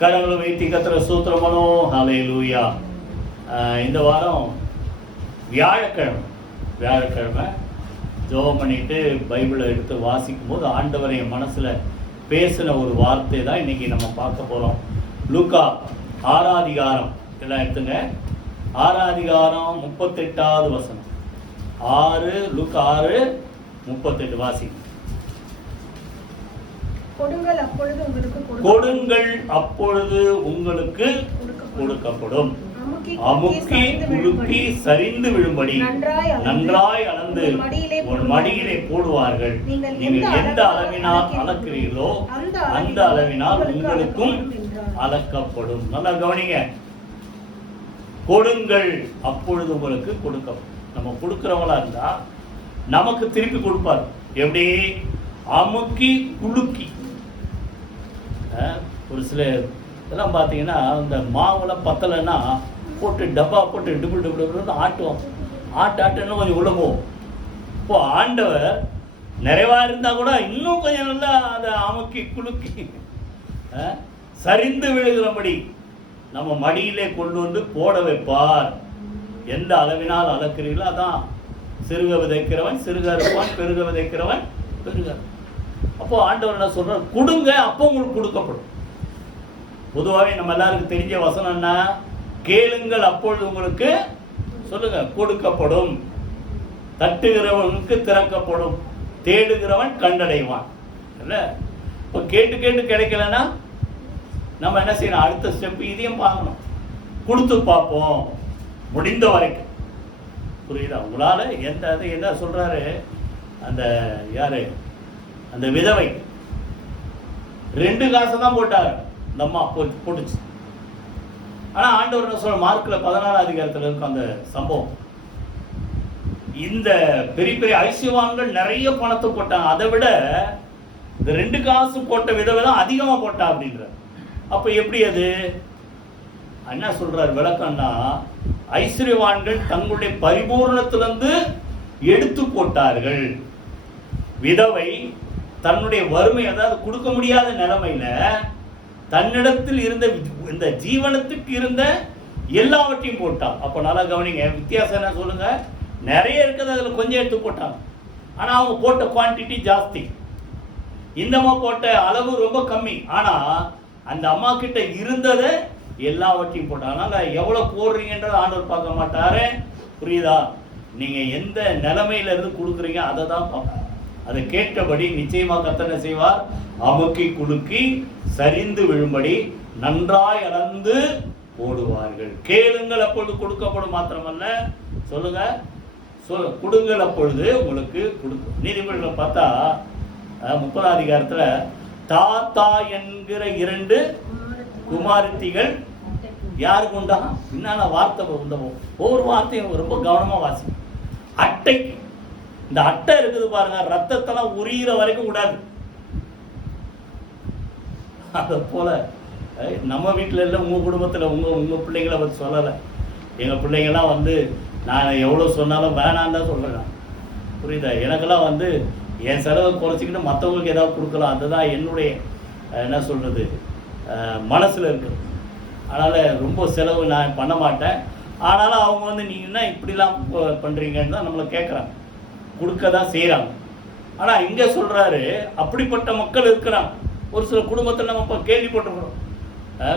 கரங்களை வைத்து கர்த்தரை ஸ்தோத்திரம் பண்ணுவோம். ஹல்லேலூயா. இந்த வாரம் வியாழக்கிழமை ஜெபம் பண்ணிட்டு பைபிளை எடுத்து வாசிக்கும் போது ஆண்டவர் என் மனசில் பேசின ஒரு வார்த்தை தான் இன்னைக்கு நம்ம பார்க்க போகிறோம். லூக்கா 6ஆம் அதிகாரம் எல்லாம் எடுத்துங்க. 6ஆம் அதிகாரம் 38வது வசனம். 6 லூக்கா 6:38 வாசி. கொடுங்கள் அப்பொழுது உங்களுக்கு கொடுக்கப்படும். அமுக்கி குலுக்கி சரிந்து விழும்படி நன்றாய் அளந்து ஒரு மடியிலே போடுவார்கள். நீங்கள் எந்த அளவினால் அளக்கிறீர்களோ அந்த அளவினால் உங்களுக்கும் அளக்கப்படும். நல்லா கவனிங்க. கொடுங்கள் அப்பொழுது உங்களுக்கு கொடுக்கப்படும். நம்ம கொடுக்கிறவங்களா இருந்தா நமக்கு திருப்பி கொடுப்பார். எப்படி? அமுக்கி குலுக்கி. ஒரு சில இதெல்லாம் பார்த்தீங்கன்னா இந்த மாவுலாம் பத்தலைன்னா போட்டு டப்பா போட்டு டிபிள் ஆட்டுவோம். ஆட்டுன்னு கொஞ்சம் உள்ள போகும். இப்போ ஆண்டவர் நிறைவா இருந்தால் கூட இன்னும் கொஞ்சம் நல்லா அதை அமுக்கி குலுக்கி சரிந்து விழுகிறபடி நம்ம மடியிலே கொண்டு வந்து போட வைப்பார். எந்த அளவினால் அளக்கிறீர்களோ அதான் சிறுக விதைக்கிறவன் சிறுக இருப்பான், பெருக விதைக்கிறவன் பெருக. அப்போ ஆண்டவர் என்ன சொல்றார்? கொடுங்க, அப்போ உங்களுக்கு கொடுக்கப்படும். பொதுவாகவே நம்ம எல்லாருக்கும் தெரிஞ்ச வசனம் என்ன? கேளுங்கள் அப்பொழுது உங்களுக்கு சொல்லுங்க கொடுக்கப்படும், தட்டுகிறவனுக்கு திறக்கப்படும், தேடுகிறவன் கண்டடைவான். இல்ல? இப்போ கேட்டு கிடைக்கலன்னா நம்ம என்ன செய்யணும்? அடுத்த ஸ்டெப் இதையும் பார்க்கணும். கொடுத்து பார்ப்போம் முடிந்த வரைக்கும். புரியுதா உங்களால? என்ன சொல்றாரு அந்த யாரு அந்த விதவை 2 காசை தான் போட்டார். இந்த அம்மா போட்டுச்சு. ஆனா ஆண்டவர் என்ன சொல்ற? மார்க்ல 14ஆம் அதிகாரத்தில் இருக்கும் அந்த சம்பவம். இந்த பெரிய பெரிய ஐசியவான்கள் நிறைய பணத்தை போட்டாங்க. அதை விட இந்த 2 காசு போட்ட விதவை தான் அதிகமா போட்டா அப்படின்ற. அப்ப எப்படி அது என்ன சொல்றாரு விளக்கம்னா, ஐஸ்வர்யவான்கள் தங்களுடைய பரிபூர்ணத்திலிருந்து எடுத்து போட்டார்கள். விதவை தன்னுடைய வறுமை, அதாவது கொடுக்க முடியாத நிலைமையில தன்னிடத்தில் இருந்த இந்த ஜீவனத்துக்கு இருந்த எல்லாவற்றையும் போட்டான். அப்போ நல்லா கவனிங்க. வித்தியாசம் என்ன சொல்லுங்க? நிறைய இருக்குது, அதுல கொஞ்சம் எடுத்து போட்டாங்க. ஆனா அவங்க போட்ட குவான்டிட்டி ஜாஸ்தி. இந்த அம்மா போட்ட அளவு ரொம்ப கம்மி. ஆனா அந்த அம்மா கிட்ட இருந்ததை எல்லாவற்றையும் போட்டாங்க. அதனால எவ்வளவு போடுறீங்கன்றத ஆண்டவர் பார்க்க மாட்டாரு. புரியுதா? நீங்க எந்த நிலைமையில இருந்து கொடுக்குறீங்க அதை தான் பார்ப்போம். அதை கேட்டபடி நிச்சயமா கர்த்தர் என்ன செய்வார்? அமுக்கி குலுக்கி சரிந்து விழும்படி நன்றாய் அளந்து போடுவார்கள். கேளுங்கள் அப்பொழுது கொடுக்கப்படும் மாத்திரமல்ல, சொல்லுங்க கொடுங்கள் அப்பொழுது உங்களுக்கு கொடுக்கும். நீதிமொழிகளை பார்த்தா 30ஆம் அதிகாரத்துல தாத்தா என்கிற 2 குமாரத்திகள் யாருக்கு உண்டா? என்னென்ன வார்த்தை உண்டமோ ஒவ்வொரு வார்த்தையும் ரொம்ப கவனமா வாசி. அட்டை, இந்த அட்டை இருக்குது பாருங்க, ரத்தத்தெல்லாம் உரியிற வரைக்கும் விடாது. அதை போல நம்ம வீட்டில் இல்லை, உங்க குடும்பத்தில் உங்க பிள்ளைங்களை வந்து சொல்லலை. எங்க பிள்ளைங்கெல்லாம் வந்து நான் எவ்வளோ சொன்னாலும் வேணான்னு தான் சொல்றேன். புரியுதா? எனக்கெல்லாம் வந்து என் செலவை குறைச்சிக்கிட்டு மற்றவங்களுக்கு ஏதாவது கொடுக்கலாம், அதுதான் என்னுடைய என்ன சொல்றது மனசுல இருக்கு. அதனால ரொம்ப செலவு நான் பண்ண மாட்டேன். ஆனாலும் அவங்க வந்து நீங்க என்ன இப்படிலாம் பண்றீங்கன்னு தான் நம்மளை கேட்குறாங்க, கொடுக்க தான் செய்கிறாங்க. ஆனால் இங்கே சொல்கிறாரு அப்படிப்பட்ட மக்கள் இருக்கிறாங்க. ஒரு சில குடும்பத்தில் நம்ம இப்போ கேள்விப்பட்டிருக்கிறோம்.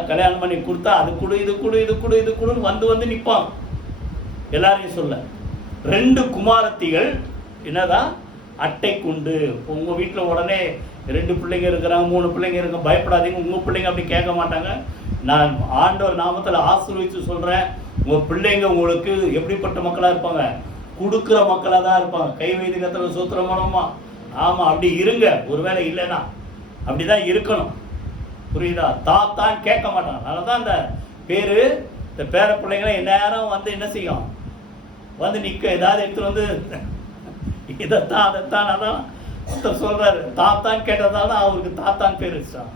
கல்யாணம் பண்ணி கொடுத்தா அது கொடு இது கொடு இது கொடு இது கொடுன்னு வந்து நிற்பாங்க. எல்லாரையும் சொல்ல 2 குமாரத்திகள் என்னதான் அட்டை குண்டு. உங்கள் வீட்டில் உடனே 2 பிள்ளைங்க இருக்கிறாங்க, 3 பிள்ளைங்க இருக்க, பயப்படாதீங்க. உங்கள் பிள்ளைங்க அப்படி கேட்க மாட்டாங்க. நான் ஆண்டவர் நாமத்தில் ஆசீர்வதித்து சொல்கிறேன். உங்கள் பிள்ளைங்க உங்களுக்கு எப்படிப்பட்ட மக்களாக இருப்பாங்க? கொடுக்குற மக்களாக தான் இருப்பாங்க. கை வைத்து கர்த்தரை ஸ்தோத்திரம் பண்ணுமா? ஆமாம், அப்படி இருங்க. ஒருவேளை இல்லைன்னா அப்படிதான் இருக்கணும். புரியுதா? தாத்தான் கேட்க மாட்டாங்க. அதனால தான் இந்த பேரு, இந்த பேர பிள்ளைங்களை நேரம் வந்து என்ன செய்யும்? வந்து நிற்க ஏதாவது எடுத்து வந்து இதைத்தான் அதைத்தான். அதான் ஒருத்தர் சொல்றாரு, தாத்தான் கேட்டதால அவருக்கு தாத்தான் பேர் வச்சான்.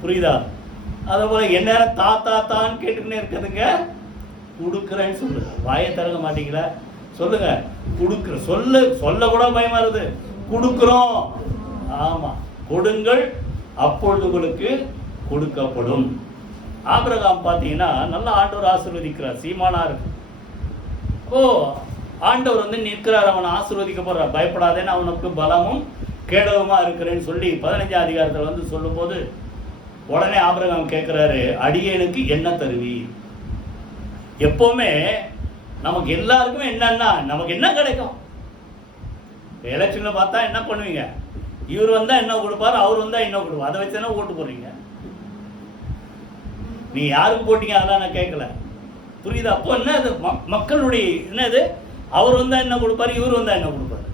புரியுதா? அதே போல எந்நேரம் தாத்தான் கேட்டுக்கினே இருக்கிறதுங்க கொடுக்குறேன்னு சொல்லுங்க. வாயை திறக்க மாட்டீங்களா? சொல்லுங்க கொடுக்குற. சொல்ல கூட பயமா இருக்குது. கொடுக்குறோம். ஆமா, கொடுங்கள் அப்பொழுது உங்களுக்கு கொடுக்கப்படும். ஆபிரகாம் பார்த்தீங்கன்னா நல்ல ஆண்டவர் ஆசீர்வதிக்கிறார், சீமானா இருக்கு. ஓ, ஆண்டவர் வந்து நிற்கிறார், அவனை ஆசீர்வதிக்க போறார். பயப்படாதேன்னு அவனுக்கு பலமும் கேடவுமா இருக்கிறேன்னு சொல்லி 15ஆம் அதிகாரத்தில் வந்து சொல்லும்போது உடனே ஆபிரகாம் கேட்கிறாரு, அடியேனுக்கு என்ன தருவீர்? எப்பவுமே நமக்கு எல்லாருக்குமே என்னன்னா நமக்கு என்ன கிடைக்கும்? எலெக்ஷன்ல பார்த்தா என்ன பண்ணுவீங்க? இவர் வந்தா என்ன கொடுப்பாரு, அவர் வந்தா என்ன கொடுப்பாரு, அதை வச்சு தானே ஓட்டு போடுறீங்க. நீ யாருக்கு போட்டீங்க அதெல்லாம் நான் கேட்கல, புரியுது? அப்போ என்ன அது மக்களுடைய என்னது, அவர் வந்தா என்ன கொடுப்பாரு, இவர் வந்தா என்ன கொடுப்பாரு,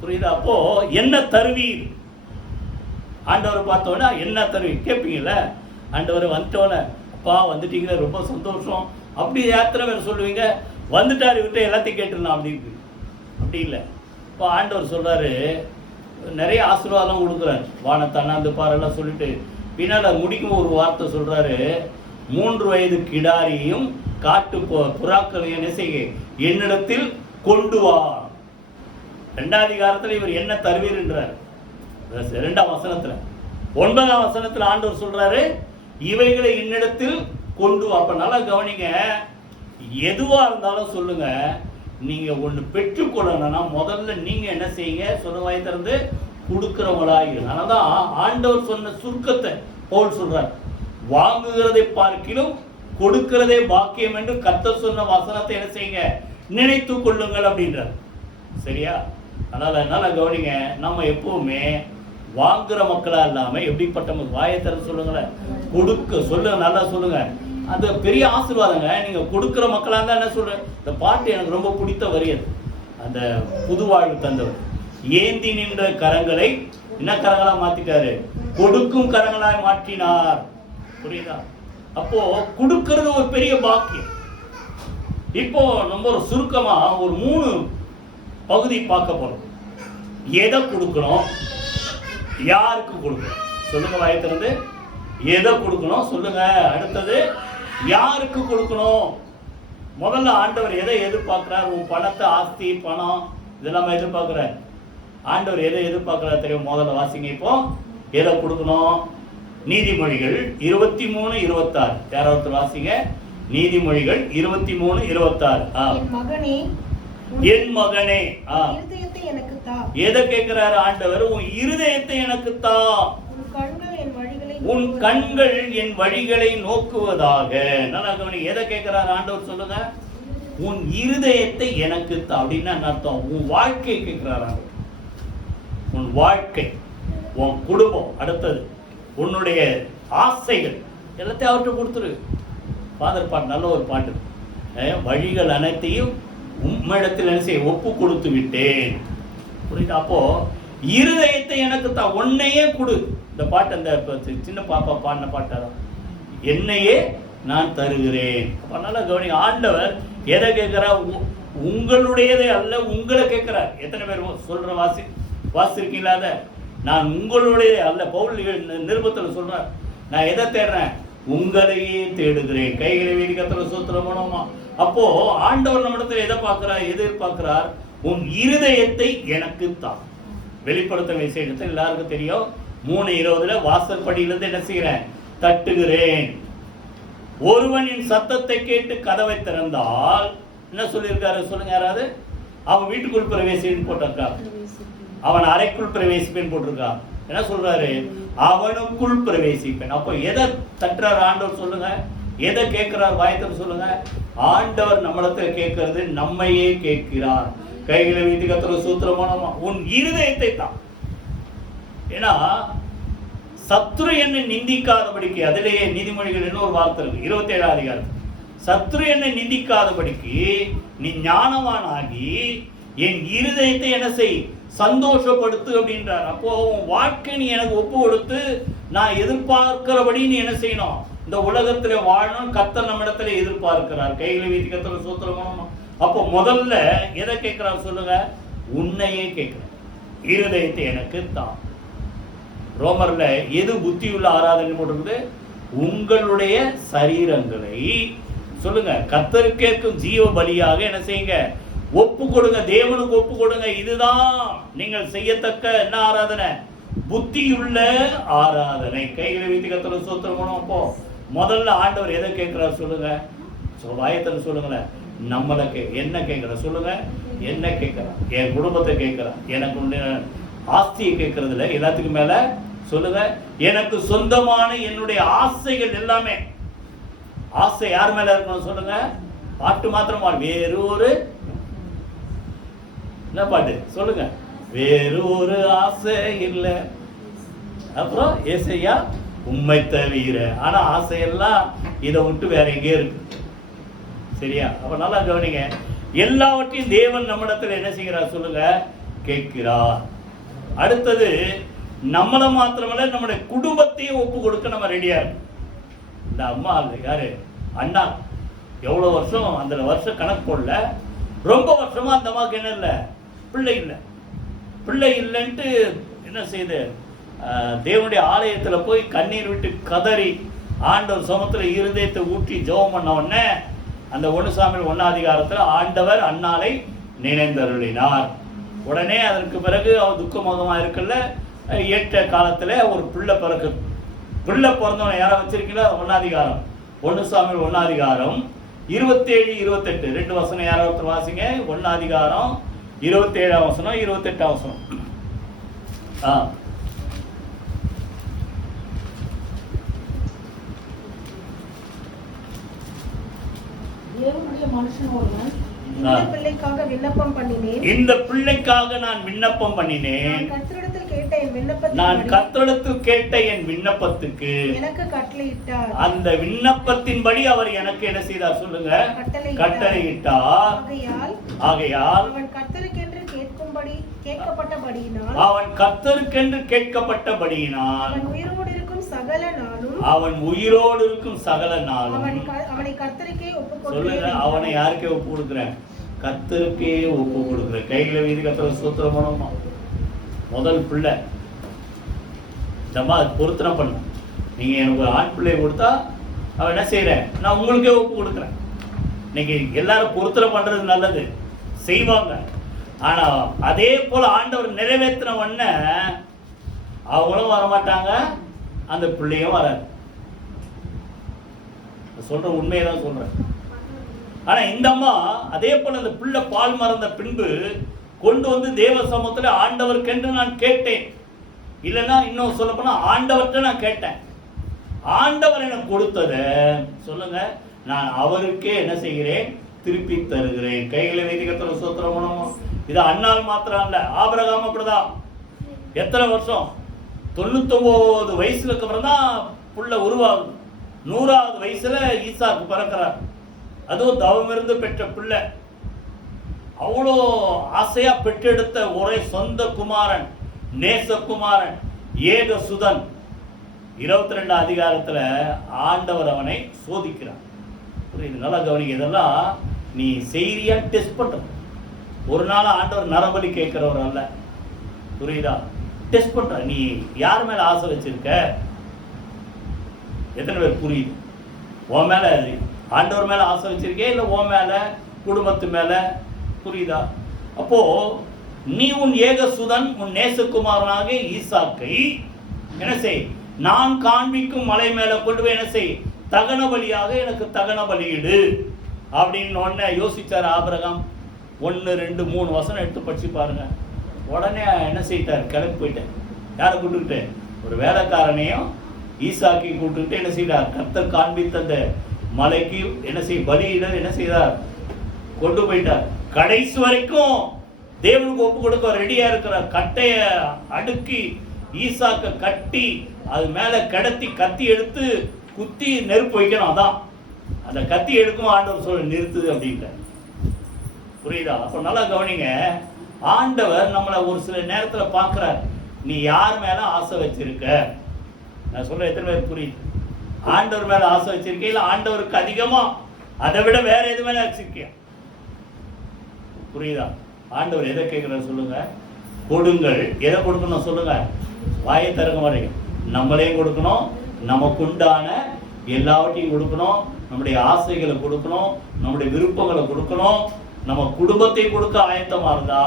புரியுது? அப்போ என்ன தருவீர்? ஆண்டவரை பார்த்தோன்னா என்ன தருவீர் கேட்பீங்கல்ல. ஆண்டவரை வந்துட்டோன்னே அப்பா வந்துட்டீங்களே ரொம்ப சந்தோஷம் அப்படி யாத்திரை வேறு சொல்லுவீங்க. வந்துட்டார் விட்டு எல்லாத்தையும் கேட்டுருந்தோம் அப்படின்னு. அப்படி இல்லை. இப்போ ஆண்டவர் சொல்றாரு, நிறைய ஆசீர்வாதம் கொடுக்குறாரு, வானத்தை அண்ணாந்து பாரெல்லாம் சொல்லிட்டு பின்னால் முடிக்கும் ஒரு வார்த்தை சொல்றாரு, 3 வயது கிடாரியையும் காட்டு புறாக்களையும் என்ன செய்ய என்னிடத்தில் கொண்டு வா. 2ஆம் அதிகாரத்தில் இவர் என்ன தருவீர் என்றார். 2ஆம் வசனத்துல 9ஆம் வசனத்துல ஆண்டவர் சொல்றாரு, இவைகளை என்னிடத்தில் கொண்டு வா. அப்ப நல்லா கவனிங்க, எதுவா இருந்தாலும் சொல்லுங்க, நீங்க ஒன்று பெற்றுக்கொள்ளணும்னா முதல்ல நீங்க என்ன செய்யுங்க, சொன்னவாய் திறந்து கொடுக்கிறவங்களாயிரு. அதனாலதான் ஆண்டவர் சொன்ன சுருக்கத்தை பவுல் சொல்றார், வாங்குகிறதை பார்க்கிலும் கொடுக்கிறதே பாக்கியம் என்று கர்த்தர் சொன்ன வசனத்தை என்ன செய்யுங்க, நினைத்து கொள்ளுங்கள் அப்படின்றார். சரியா? அதனால கவனிங்க, நம்ம எப்பவுமே வாங்குற மக்களா இல்லாம எப்படிப்பட்ட வாயை திறந்து சொல்லுங்களேன், கொடுக்க சொல்லுங்க, நல்லா சொல்லுங்க. அது பெரிய ஆசீர்வாதங்க. நீங்க கொடுக்கிற மக்களா இருந்தா என்ன சொல்றேன், இந்த பாட்டு எனக்கு ரொம்ப பிடித்த வரியது. அந்த புது வாழ்வு தந்தவர் ஏந்தி நின்ற கரங்களை என்ன கரங்களா மாத்திட்டாரு, கொடுக்கும் கரங்களாய் மாற்றினார். புரியுதா? அப்போ கொடுக்கிறது ஒரு பெரிய பாக்கியம். இப்போ நம்ம ஒரு சுருக்கமா ஒரு 3 பகுதி பார்க்க போறோம். எதை கொடுக்கணும், யாருக்கு கொடுக்கணும் சொல்லுங்க, வாயத்திலிருந்து எதை கொடுக்கணும் சொல்லுங்க. அடுத்தது யாருக்கு கொடுக்கணும். முதல்ல ஆண்டவர் எதை எதிர்பார்க்கிறார்? உன் பணத்தை, ஆஸ்தி, பணம் இதெல்லாம் எதிர்பார்க்கிறார். ஆண்டவர் எதை எதிர்பார்க்கிறார் தெரியும்? முதல்ல வாசிங்க. இப்போ எதை கொடுக்கணும்? நீதிமொழிகள் 23:26 யாராவது வாசிங்க. நீதிமொழிகள் 23:26. என் மகனே எதை கேட்கிறாரு ஆண்டவர்? உன் இருதயத்தை எனக்கு தா, உன் கண்கள் என் வழிகளை நோக்குவதாக. நல்லா கவனி, எதை கேட்கிறாரு ஆண்டவர் சொல்லுங்க, உன் இருதயத்தை எனக்கு தா. அப்படின்னா அர்த்தம் உன் வாழ்க்கை கேட்கிறாரு ஆண்டவர். உன் வாழ்க்கை, உன் குடும்பம், அடுத்தது உன்னுடைய ஆசைகள் எல்லாத்தையும் அவர்கிட்ட கொடுத்துரு. ஃபாதர் பாட்டு நல்ல ஒரு பாட்டு, வழிகள் அனைத்தையும் உம்மிடத்தில் என்ன செய்ய ஒப்பு கொடுத்து விட்டேன். புரியுது? அப்போ இருதயத்தை எனக்கு தான், உன்னையே கொடு. இந்த பாட்டு அந்த சின்ன பாப்பா பாடின பாட்டாதான், என்னையே நான் தருகிறேன். அப்ப நல்லா கவனி, ஆண்டவர் எதை கேட்கிறார்? உங்களுடையதே அல்ல, உங்களை கேட்கிறார். எத்தனை பேர் சொல்ற வாசிருக்கீங்களா? அதை நான் உங்களுடைய அல்ல, பவுல் நிருபத்தில் சொல்றார், நான் எதை தேடுறேன்? உங்களையே தேடுகிறேன். கைகளை வீதி கத்திர சூத்திரம் போனோமா. அப்போ ஆண்டவர் நம்மிடத்தில் எதை பார்க்கிறார், எதிர்பார்க்கிறார்? உன் இருதயத்தை எனக்கு தான். வெளிப்படுத்த விசேஷத்தில் எல்லாருக்கும் தெரியும், 3:20 வாசற்படியிலிருந்து என்ன செய்கிறேன், தட்டுகிறேன். ஒருவனின் சத்தத்தை கேட்டு கதவை திறந்தால் என்ன சொல்லியிருக்காரு சொல்லுங்க யாராவது? அவன் வீட்டுக்குள் பிரவேசின்னு போட்டிருக்கா, அவன் அறைக்குள் பிரவேசிப்பேன் போட்டிருக்கா. என்ன சொல்றாரு? அவனுக்குள் பிரவேசிப்பேன். அப்போ எதை தட்டுறார் ஆண்டவர் சொல்லுங்க, எதை கேட்கிறார் வாயத்தில் சொல்லுங்க. ஆண்டவர் நம்மளத்தை கேட்கறது நம்மையே கேட்கிறார். கைகளை வீட்டு கத்துற சூத்திரமானமா உன் இருதயத்தை தான். ஏன்னா சத்துரு என்னை நிந்திக்காதபடிக்கு, அதிலேயே நீதிமொழிகள் இன்னொரு வார்த்தை இருக்கு 27ஆம் அதிகாரம், சத்துரு என்னை நிந்திக்காதபடிக்கு நீ ஞானவானாகி என் இருதயத்தை என்ன செய், சந்தோஷப்படுத்து அப்படின்றார். அப்போ உன் வாழ்க்கை நீ எனக்கு ஒப்பு கொடுத்து நான் எதிர்பார்க்கிறபடி நீ என்ன செய்யணும், இந்த உலகத்துல வாழணும். கர்த்தர் நம்மிடத்துல எதிர்பார்க்கிறார். கைகளை வீட்டு கர்த்தர் சூத்திரமா. அப்போ முதல்ல எதை கேட்கிறார் சொல்லுங்க, உன்னையே கேட்கிறார். இருதயத்தை எனக்கு தான். ரோமர்ல எது புத்தியுள்ள ஆராதனை போட்டிருக்குது? உங்களுடைய சரீரங்களை சொல்லுங்க கர்த்தருக்கேற்கும் ஜீவ பலியாக என்ன செய்யுங்க, ஒப்பு கொடுங்க, தேவனுக்கு ஒப்பு கொடுங்க. இதுதான் நீங்கள் செய்யத்தக்க என்ன ஆராதனை, புத்தியுள்ள ஆராதனை. கைகளை வைத்து கர்த்தருக்கு ஸ்தோத்திரம் பண்ணுவோம். அப்போ முதல்ல ஆண்டவர் எதை கேட்கிறார் சொல்லுங்க, வாயத்தில் சொல்லுங்களேன். நம்மளை என்ன கேட்கிற சொல்லுங்க, என்ன கேட்கிறார்? என் குடும்பத்தை கேட்கிறார், எனக்கு ஆஸ்தியை கேட்கறது இல்லை, எல்லாத்துக்கும் மேல சொல்லுங்க எனக்கு சொந்தமான என்னுடைய ஆசைகள் எல்லாமே. ஆசை யார் மேல இருக்கணும் சொல்லுங்க? பாட்டு மாத்திரமா, வேறு ஒரு என்ன பாட்டு சொல்லுங்க? வேறு ஒரு ஆசை இல்லை. அப்புறம் ஏசையா உண்மை தவிர. ஆனா ஆசையெல்லாம் இதை விட்டு வேற எங்கேயும் இருக்கு. சரியா? அப்ப நல்லா கவனிங்க. எல்லாவற்றையும் தேவன் நம்மிடத்துல என்ன செய்கிறார் சொல்லுங்க? கேட்கிறார். அடுத்தது நம்மளை மாத்திரமல்ல, நம்முடைய குடும்பத்தையும் ஒப்பு கொடுக்க நம்ம ரெடியா இருக்கு. இந்த அம்மா யாரு? அண்ணா. எவ்வளவு வருஷம் அந்த வருஷம் கணக்கு போடல, ரொம்ப வருஷமா அந்த அம்மாவுக்கு என்ன இல்லை, பிள்ளை இல்லை. பிள்ளை இல்லைன்ட்டு என்ன செய்யுது, தேவனுடைய ஆலயத்துல போய் கண்ணீர் விட்டு கதறி ஆண்டவர் சமத்துல இருதயத்தை ஊற்றி ஜெபம் பண்ண உடனே அந்த 1 சாமுவேல் 1 ஆண்டவர் அன்னாளை நினைந்தருளினார். உடனே அதற்கு பிறகு அவர் துக்கமுகமா இருக்குல்ல, ஏற்ற காலத்துல ஒரு பிள்ளை பிறகு. பிள்ளை பிறந்தவனை யாரை வச்சிருக்கீங்களா? 1 சாமுவேல் 1 27, 28 2 வசனம் யாராவது வாசிங்க. 1 27 வசனம் 28 வசனம். தேவனுடைய மனுஷன் ஒருவன் இந்த பிள்ளைக்காக நான் விண்ணப்பம் பண்ணினேன். நான் கர்த்தரிடத்தில் கேட்ட என் விண்ணப்பத்துக்கு எனக்கு கட்டளையிட்டார். அந்த விண்ணப்பத்தின்படி அவர் எனக்கு என்ன செய்தார் சொல்லுங்க? கட்டளையிட்டார். ஆகையால் அவன் கர்த்தருக்கென்று கேட்கப்பட்டபடியினால் அவன் கர்த்தருக்கென்று கேட்கப்பட்டபடியினால் அவன் உயிரோடு இருக்கும் சகல நாளும் அவனை கர்த்தருக்கே ஒப்பு சொல்லுங்க. அவனை யாருக்கே ஒப்பு கொடுக்கிறேன்? கர்த்தருக்கே ஒப்பு கொடுக்கிறேன். கைகளை வீதி கர்த்தருக்கு ஸ்தோத்திரம் பண்ணணுமா? முதல் பிள்ளை பொருத்தனை பண்ண. நீங்க எனக்கு ஒரு ஆண் பிள்ளை கொடுத்தா அவன் என்ன செய்யறேன்? நான் உங்களுக்கே ஒப்பு கொடுக்குறேன். இன்னைக்கு எல்லாரும் பொருத்தனை பண்றது நல்லது, செய்வாங்க. ஆனா அதே போல ஆண்டவர் நிறைவேற்றின உடனே அவங்களும் வரமாட்டாங்க, அந்த பிள்ளையும் வராது. சொல்ற உண்மையதான் சொல்றேன். ஆனா இந்த அம்மா அதே போல அந்த பிள்ளை பால் மறந்த பின்பு கொண்டு வந்து தேவ சமூகத்துல ஆண்டவருக்கென்று நான் கேட்டேன். இல்லைன்னா இன்னும் சொல்ல போனா ஆண்டவர்கிட்ட நான் கேட்டேன். ஆண்டவர் எனக்கு கொடுத்தத சொல்லுங்க, நான் அவருக்கே என்ன செய்கிறேன்? திருப்பி தருகிறேன். கைகளை வைத்து கர்த்தருக்கு ஸ்தோத்திரம் பண்ணுவோம். இது அண்ணால் மாத்திரம் இல்ல, ஆபிரகாம் அப்படிதான். எத்தனை வருஷம்? 99 வயசுக்கு அப்புறம் தான் புள்ள உருவாகுது. 100வது வயசுல ஈசாக்கு பிறக்கிறார். அதுவும் தவம் இருந்து பெற்ற பிள்ளை. அவ்வளோ ஆசையா பெற்றெடுத்த ஒரே சொந்த குமாரன், நேசகுமாரன், ஏகசுதன். 22 ஆண்டவர் அவனை சோதிக்கிறார். புரியுது? நல்லா கவனிக்க. இதெல்லாம் நீ செய்தியா டெஸ்ட் பண்ற. ஒரு நாள் ஆண்டவர் நரபலி கேட்கிறவர் அல்ல. புரியுதா? டெஸ்ட் பண்ற. நீ யார் மேல ஆசை வச்சிருக்க? எத்தனை பேர் புரியுது? உன் மேல ஆண்டவர் மேல ஆசை வச்சிருக்கே, இல்ல உன் மேல, குடும்பத்து மேல? புரியுதா? அப்போ நீ உன் ஏகசுதன், உன் நேசகுமாரனாக ஈசாக்கை என்ன செய்? நான் காண்பிக்கும் மலை மேல கொண்டு போய் என்ன செய்? தகன பலியாக எனக்கு தகன பலியிடு அப்படின்னு உடனே யோசிச்சார் ஆபிரகாம். 1, 2, 3 வசனம் எடுத்து படிச்சு பாருங்க. உடனே என்ன செய்தார்? கிளம்பி போயிட்டேன். யாரை கூட்டுக்கிட்டு? ஒரு வேலைக்காரனையும் ஈசாக்கையும் கூட்டுக்கிட்டு என்ன செய்தார்? கர்த்தர் காண்பித்த அந்த மலைக்கு என்ன செய்? பலியிட என்ன செய்தார்? கொண்டு போயிட்டார். கடைசி வரைக்கும் தேவனுக்கு ஒப்பு கொடுக்க ரெடியா இருக்கிறார். கட்டைய அடுக்கி ஈசாக்க கட்டி அது மேல கிடத்தி கத்தி எடுத்து குத்தி நெருப்பு வைக்கணும். அதான் அந்த கத்தி எடுக்கும் ஆண்டவர் சொல்ல நிறுத்துது அப்படின்ட்டு. புரியுதா? அப்ப நல்லா கவனிங்க. ஆண்டவர் நம்மளை ஒரு சில நேரத்துல பார்க்கிறார். நீ யார் மேல ஆசை வச்சிருக்க? நான் சொல்ற எத்தனை பேர் புரியுது? ஆண்டவர் மேல ஆசை வச்சிருக்கேன், இல்ல ஆண்டவருக்கு அதிகமா அதை விட வேற எது மேல வச்சிருக்கிய? புரியுதா? ஆண்டவர் எதை கேட்கிறார் சொல்லுங்க? கொடுங்கள். எதை கொடுக்கணும் சொல்லுங்க? வாயை திறக்க மாட்டேங்க. நம்மளையும் கொடுக்கணும், நமக்குண்டான எல்லாவற்றையும் கொடுக்கணும், நம்முடைய ஆசைகளை கொடுக்கணும், நம்முடைய விருப்பங்களை கொடுக்கணும், நம்ம குடும்பத்தை கொடுக்க ஆயத்தமா இருந்தா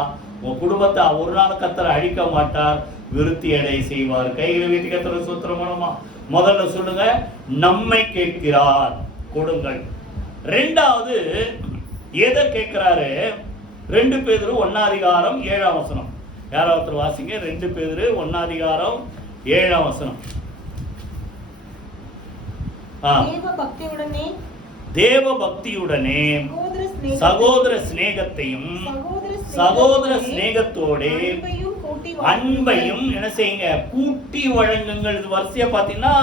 உன் குடும்பத்தை ஒரு நாள் கர்த்தர் அழிக்க மாட்டார். விருத்தி அடைய செய்வார். கைகளை வைத்து கர்த்தருக்கு ஸ்தோத்திரம் பண்ணுமா. முதல்ல சொல்லுங்க, நம்மை கேட்கிறார், கொடுங்கள். ரெண்டாவது எதை கேட்கிறாரு? 2 பேதுரு 1:7 யாராவது வாசிங்க. 2 பேதுரு 1:7 தேவ பக்தியுடனே சகோதர சிநேகத்தையும் சகோதர சிநேகத்தோட அன்பையும் என்ன செய்யுங்க, கூட்டி வழங்குங்கள். இது வரிசையா பாத்தீங்கன்னா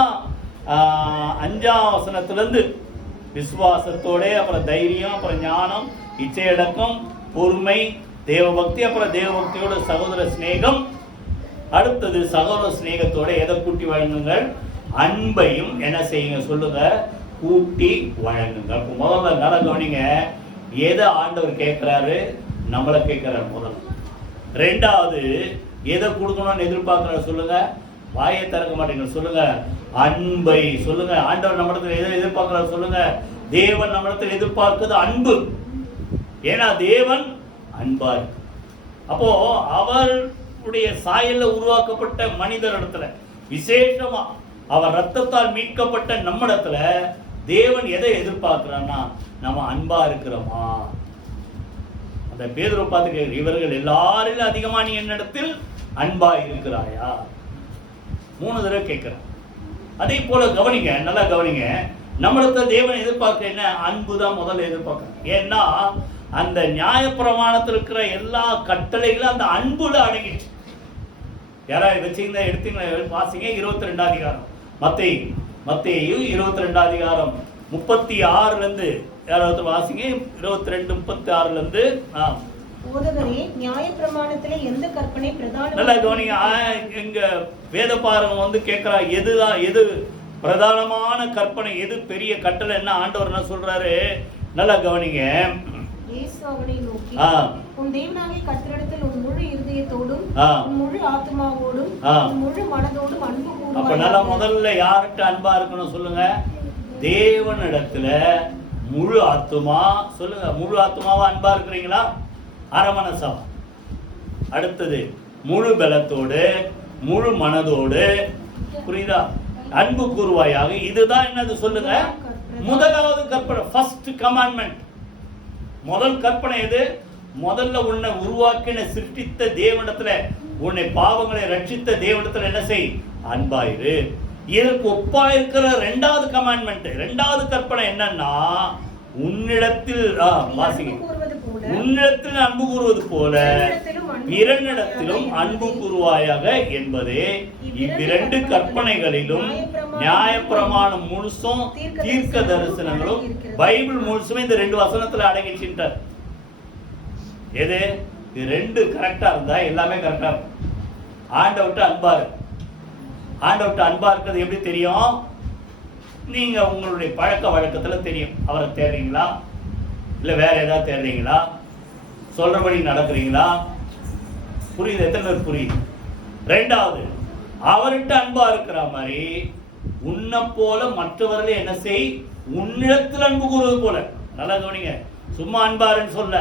5 விசுவாசத்தோட, அப்புறம் தைரியம், அப்புறம் ஞானம், இச்சையடக்கம், பொறுமை, தேவபக்தி, அப்புறம் தேவபக்தியோட சகோதர சிநேகம், அடுத்தது சகோதர சிநேகத்தோட எதை கூட்டி வழங்குங்கள்? அன்பையும் என்ன செய்யுங்க சொல்லுங்க, கூட்டி வழங்குங்கள். முதல்ல நல்லா கவனிங்க, எதை ஆண்டவர் கேட்கிறாரு? நம்மளை கேட்கிறாரு முதல்ல. ரெண்டாவது எதை கொடுக்கணும்னு எதிர்பார்க்கிறாரு சொல்லுங்க? வாயை திறக்க மாட்டேங்க சொல்லுங்க, அன்பை சொல்லுங்க. ஆண்டவர் நம்மிடத்தில் எதை எதிர்பார்க்கிறார் சொல்லுங்க? தேவன் நம்மிடத்தில் எதிர்பார்க்கிறது அன்பு. ஏன்னா தேவன் அன்பார். அப்போ அவருடைய சாயல்ல உருவாக்கப்பட்ட மனிதர் இடத்துல, விசேஷமா அவர் ரத்தத்தால் மீட்கப்பட்ட நம்ம இடத்துல தேவன் எதை எதிர்பார்க்கிறான்னா, நம்ம அன்பா இருக்கிறோமா? அந்த பேதுரு பார்த்து கேட்கிற, இவர்கள் எல்லாரிலும் அதிகமா நீ என்னிடத்தில் அன்பா இருக்கிறாயா? 3 தடவை கேட்கிறார். அதே போல கவனிங்க, நல்லா கவனிங்க, நம்மளத்த தேவன் எதிர்பார்க்க என்ன? அன்பு தான் முதல்ல எதிர்பார்க்க. ஏன்னா அந்த நியாயப்பிரமாணத்தில் இருக்கிற எல்லா கட்டளைகளும் அந்த அன்புல அடங்கிடுச்சு. யாராவது வச்சிருந்தா எடுத்தீங்களா? வாசிங்க 22 மத்தேயு 22 36 யாராவது வாசிங்க. 22:36 போதகரே, நியாயப்பிரமாணத்திலே எந்த கற்பனை பிரதான? நல்லா கவனிங்க, எங்க வேத பாரகம் கேட்கிறா, எது பிரதானமான கற்பனை, எது பெரிய கட்டளை, என்ன ஆண்டவர் என்ன சொல்றாரு? நல்லா கவனிங்க. இயேசு அவனை நோக்கி, உன் தேவனாகிய கர்த்தரிடத்தில் உன் முழு இருதயத்தோடும் உன் முழு ஆத்துமாவோடும் உன் முழு மனதோடும் அன்பு கூறுவாயாக. அப்ப நல்லா முதல்ல யார்கிட்ட அன்பா இருக்கணும் சொல்லுங்க? தேவனிடத்துல முழு ஆத்துமா. சொல்லுங்க, முழு ஆத்துமாவா அன்பா இருக்கிறீங்களா? அரமனசம். அடுத்தது முழு பலத்தோடு முழு மனதோடு, புரியுதா? அன்பு கூறுவாயாக. இதுதான் என்னது சொல்லுங்க? முதலாவது கற்பனை, ஃபர்ஸ்ட் கமாண்ட்மெண்ட். முதல் கற்பனை எது? முதல்ல உன்னை உருவாக்கின சிருஷ்டித்த தேவனிடத்துல, உன்னை பாவங்களை ரட்சித்த தேவனிடத்துல என்ன செய்? அன்பாயிரு. இதற்கு ஒப்பா இருக்கிற 2வது கமாண்ட்மெண்ட், 2வது கற்பனை என்னன்னா, உன்னிடத்தில் வாசிங்க, உன்னிடத்தில் அன்பு கூறுவது போல பிறனிடத்திலும் அன்பு கூறுவாயாக என்பதே. இவ்விரண்டு கற்பனைகளிலும் நியாயப்பிரமாணம் முழுசும் தீர்க்க தரிசனங்களும் பைபிள் முழுசுமே இந்த 2 வசனத்துல அடங்கிச்சுட்டார். எது? இது 2 கரெக்டா இருந்தா எல்லாமே கரெக்டா இருக்கும். ஆண்டவர்ட்ட அன்பா இருக்கு. ஆண்டவர்ட்ட அன்பா இருக்கிறது எப்படி தெரியும்? நீங்க உங்களுடைய பழக்க வழக்கத்துல தெரியும். அவரை தேடுறீங்களா, இல்ல வேற ஏதாவது தேடுறீங்களா, சொல்றபடி நடக்கிறீங்களா? புரியுது? எத்தனை பேர் புரியுது? 2வது, அவர்கிட்ட அன்பா இருக்கிற மாதிரி உன்னை போல மற்றவர்களே என்ன செய்? உன்னிடத்தில் அன்பு கூறுவது போல. நல்லா கவனிங்க, சும்மா அன்பாருன்னு சொல்ல.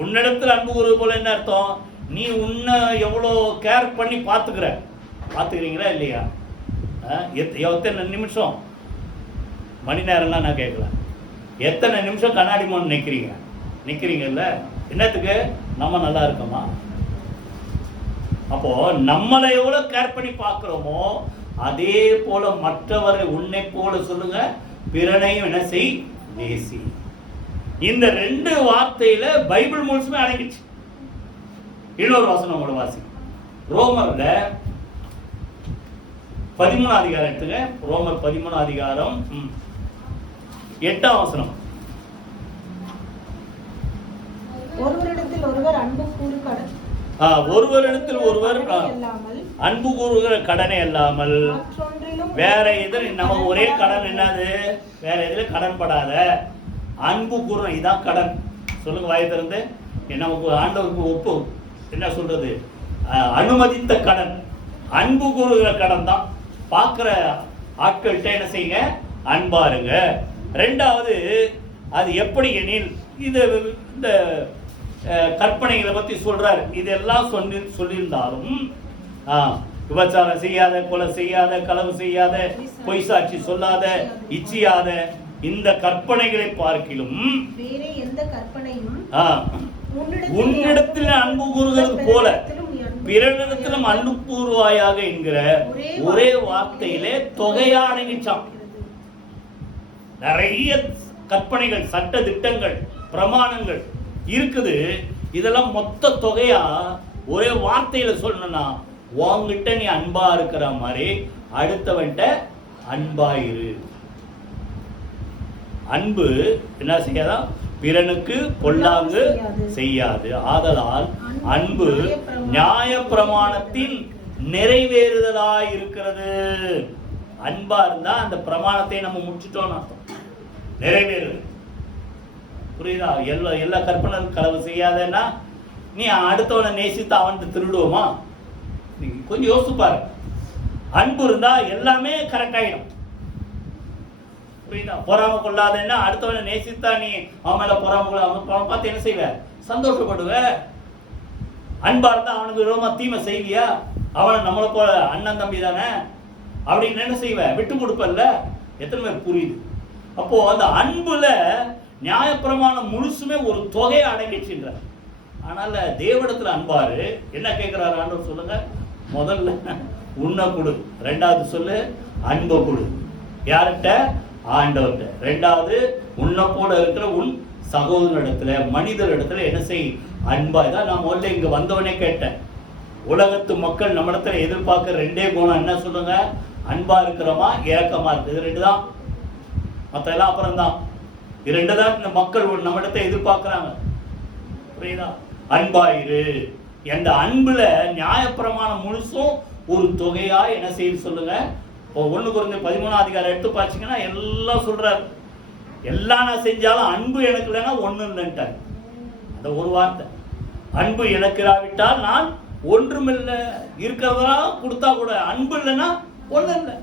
உன்னிடத்தில் அன்பு கூறுவது போல என்ன அர்த்தம்? நீ உன்னை எவ்வளோ கேர் பண்ணி பார்த்துக்கிறீங்களா இல்லையா? எத்தனை நிமிஷம், மணி நேரம்லாம் நான் கேட்கல, எத்தனை நிமிஷம் கண்ணாடி முன் நிற்கிறீங்கல்ல? என்னத்துக்கு? நம்ம நல்லா இருக்கோமா? அப்போ நம்மளை எவ்வளவு கேர் பண்ணி பார்க்கிறோமோ அதே போல மற்றவரை உன்னை போல சொல்லுங்க, பிறனையும் என்ன செய்? நேசி. இந்த 2 வார்த்தையில பைபிள் முழுசுமே அடங்கிச்சு. இன்னொரு வசனம் உங்களோட வாசி. ரோமர்ல 13 அதிகாரம் எடுத்துங்க. ரோமர் 13 அதிகாரம் 8ஆம் வசனம். ஒருவரிடத்தில் ஒருவர் அன்பு கூறு கடன், ஒருவரிடத்தில் ஒருவர் அன்பு கூறுகிற கடனை அல்லாமல் வேற எதில் நமக்கு ஒரே கடன் என்னது? வேற எதுல கடன் படாத அன்பு கூறுறோம். இதான் கடன். சொல்லுங்க வாயை திறந்து. நமக்கு ஆண்டவருக்கு ஒப்பு என்ன சொல்றது? அனுமதித்த கடன், அன்பு கூறுகிற கடன் தான். பார்க்கிற ஆட்கள்கிட்ட என்ன செய்யுங்க? அன்பாருங்க. 2வது, அது எப்படி எனில், இது இந்த கற்பனைகளை பத்தி சொல்றாரு. இதெல்லாம் சொல்லியிருந்தாலும் விபச்சாரம் செய்யாத, கொலை செய்யாத, களவு செய்யாத, பொய் சாட்சி சொல்லாத, இச்சியாத, இந்த கற்பனைகளை பார்க்கிலும் வேறே எந்த கற்பனையும் உன்னிடத்தில் அன்பு கூறுகிறது போல பிறனிடத்திலும் அன்பு கூறுவாயாக என்கிற ஒரே வார்த்தையிலே தொகையா அடங்கிச்சான். நிறைய கற்பனைகள், சட்ட திட்டங்கள், பிரமாணங்கள் இருக்குது. இதெல்லாம் மொத்த தொகையா ஒரே வார்த்தையில சொல்லணும்னா, உன்கிட்ட நீ அன்பா இருக்கிற மாதிரி அடுத்தவன்ட்ட அன்பாயிரு. அன்பு என்ன செய்யாதான்? பிறனுக்கு பொல்லாங்கு செய்யாது. ஆதலால் அன்பு நியாய பிரமாணத்தின் நிறைவேறுதலாய் இருக்கிறது. அன்பா இருந்தா அந்த பிரமாணத்தை நம்ம முடிச்சிட்டோம் அர்த்தம், நிறைவேறுது. புரியுதா? எல்லா கற்பனை களவு செய்யாதன்னா நீ அடுத்தவனை நேசித்து அவன் திருடுவோமா? நீ கொஞ்சம் யோசிச்சு பாரு. அன்பு இருந்தா எல்லாமே கரெக்ட் ஆயிடும். புரியுதா? பொறாம கொள்ளாதன்னா அடுத்தவனை நேசித்தா நீ அவன் மேல பொறாம கொள்ள, அவன் பார்த்து என்ன செய்வ? சந்தோஷப்படுவ. அன்பா இருந்தா அவனுக்கு விரோதமா தீமை செய்வியா? அவனை நம்மளை போல அண்ணன் தம்பி தானே அப்படின்னு என்ன செய்வ? விட்டு கொடுப்பல்ல. எத்தனை பேர் புரியுது? அப்போ அந்த அன்புல நியாயப்பிரமாணம் முழுசுமே ஒரு தொகையை அடங்கிச்சுன்ற. அதனால தேவனிடத்துல அன்பாரு. என்ன கேட்கிறாரு ஆண்டவர் சொல்லுங்க? முதல்ல உன்னை கொடு, ரெண்டாவது சொல்லு அன்பை கொடு. யார்கிட்ட? ஆண்டவர்கிட்ட. ரெண்டாவது உன்னை போல இருக்கிற உன் சகோதரனிடத்துல, மனிதரிடத்துல என்ன செய்? அன்பா. இதான் நான் முதல்ல இங்க வந்தவனே கேட்டேன். உலகத்து மக்கள் நம்ம இடத்துல எதிர்பார்க்கிற ரெண்டே குணம் என்ன சொல்லுங்க? அன்பா இருக்கிறோமா, இரக்கமா இருக்கு. இது ரெண்டு தான். மற்ற எல்லாம் அப்புறம் தான். இது ரெண்டு தான் இந்த மக்கள் நம்ம இடத்தை எதிர்பார்க்கிறாங்க. புரியுதா? அன்பாயிரு. அந்த அன்புல நியாயப்பிரமாணம் முழுசும் ஒரு தொகையா என்ன செய்ய சொல்லுங்க? இப்போ 1 Corinthians 13 எடுத்து பாத்தீங்கன்னா எல்லாம் சொல்றாரு. எல்லாம் நான் செஞ்சாலும் அன்பு எனக்கு இல்லைன்னா ஒண்ணும் இல்லைன்ட்டார். அந்த ஒரு வார்த்தை, அன்பு எனக்கு இராவிட்டால் நான் ஒன்றுமில்லை. இருக்கிறதா கொடுத்தா கூட அன்பு இல்லைன்னா ஒண்ணும் இல்லை.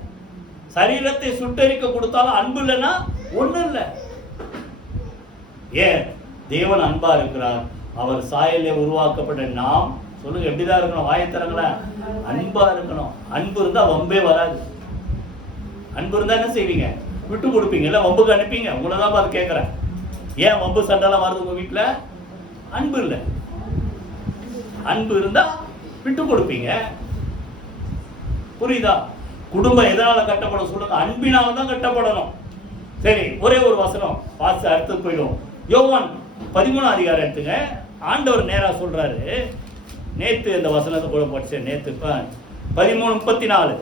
சரீரத்தை சுட்டரிக்க கொடுத்தாலும் அன்பு இல்லைன்னா ஒண்ணும் இல்லை. ஏன்? தேவன் அன்பா இருக்கிறார். அவர் சாயலே உருவாக்கப்பட்ட நாம் சொல்லுங்க எப்படிதான் இருக்கணும்? வாயத்தரங்களா அன்பா இருக்கணும். அன்பு இருந்தா வம்பே வராது. அன்பு இருந்தா என்ன செய்வீங்க? விட்டு கொடுப்பீங்க, இல்ல வம்புக்கு அனுப்பீங்க. உங்களதான் பார்த்து கேட்கிறேன், ஏன் வம்பு சண்டெல்லாம் வருது உங்க வீட்டுல? அன்பு இல்லை. அன்பு இருந்தா விட்டு கொடுப்பீங்க. புரியுதா? குடும்பம் எதனால கட்டப்படும் சொல்லுங்க? அன்பினால்தான் கட்டப்படணும். சரி, ஒரே ஒரு வசனம் பார்த்து அடுத்து போயிடும். யோவான் 13 எடுத்துங்க. ஆண்டவர் நேரா சொல்றாரு. நேத்து இந்த வசனத்தை கூட படிச்சேன். நேத்து 13:34.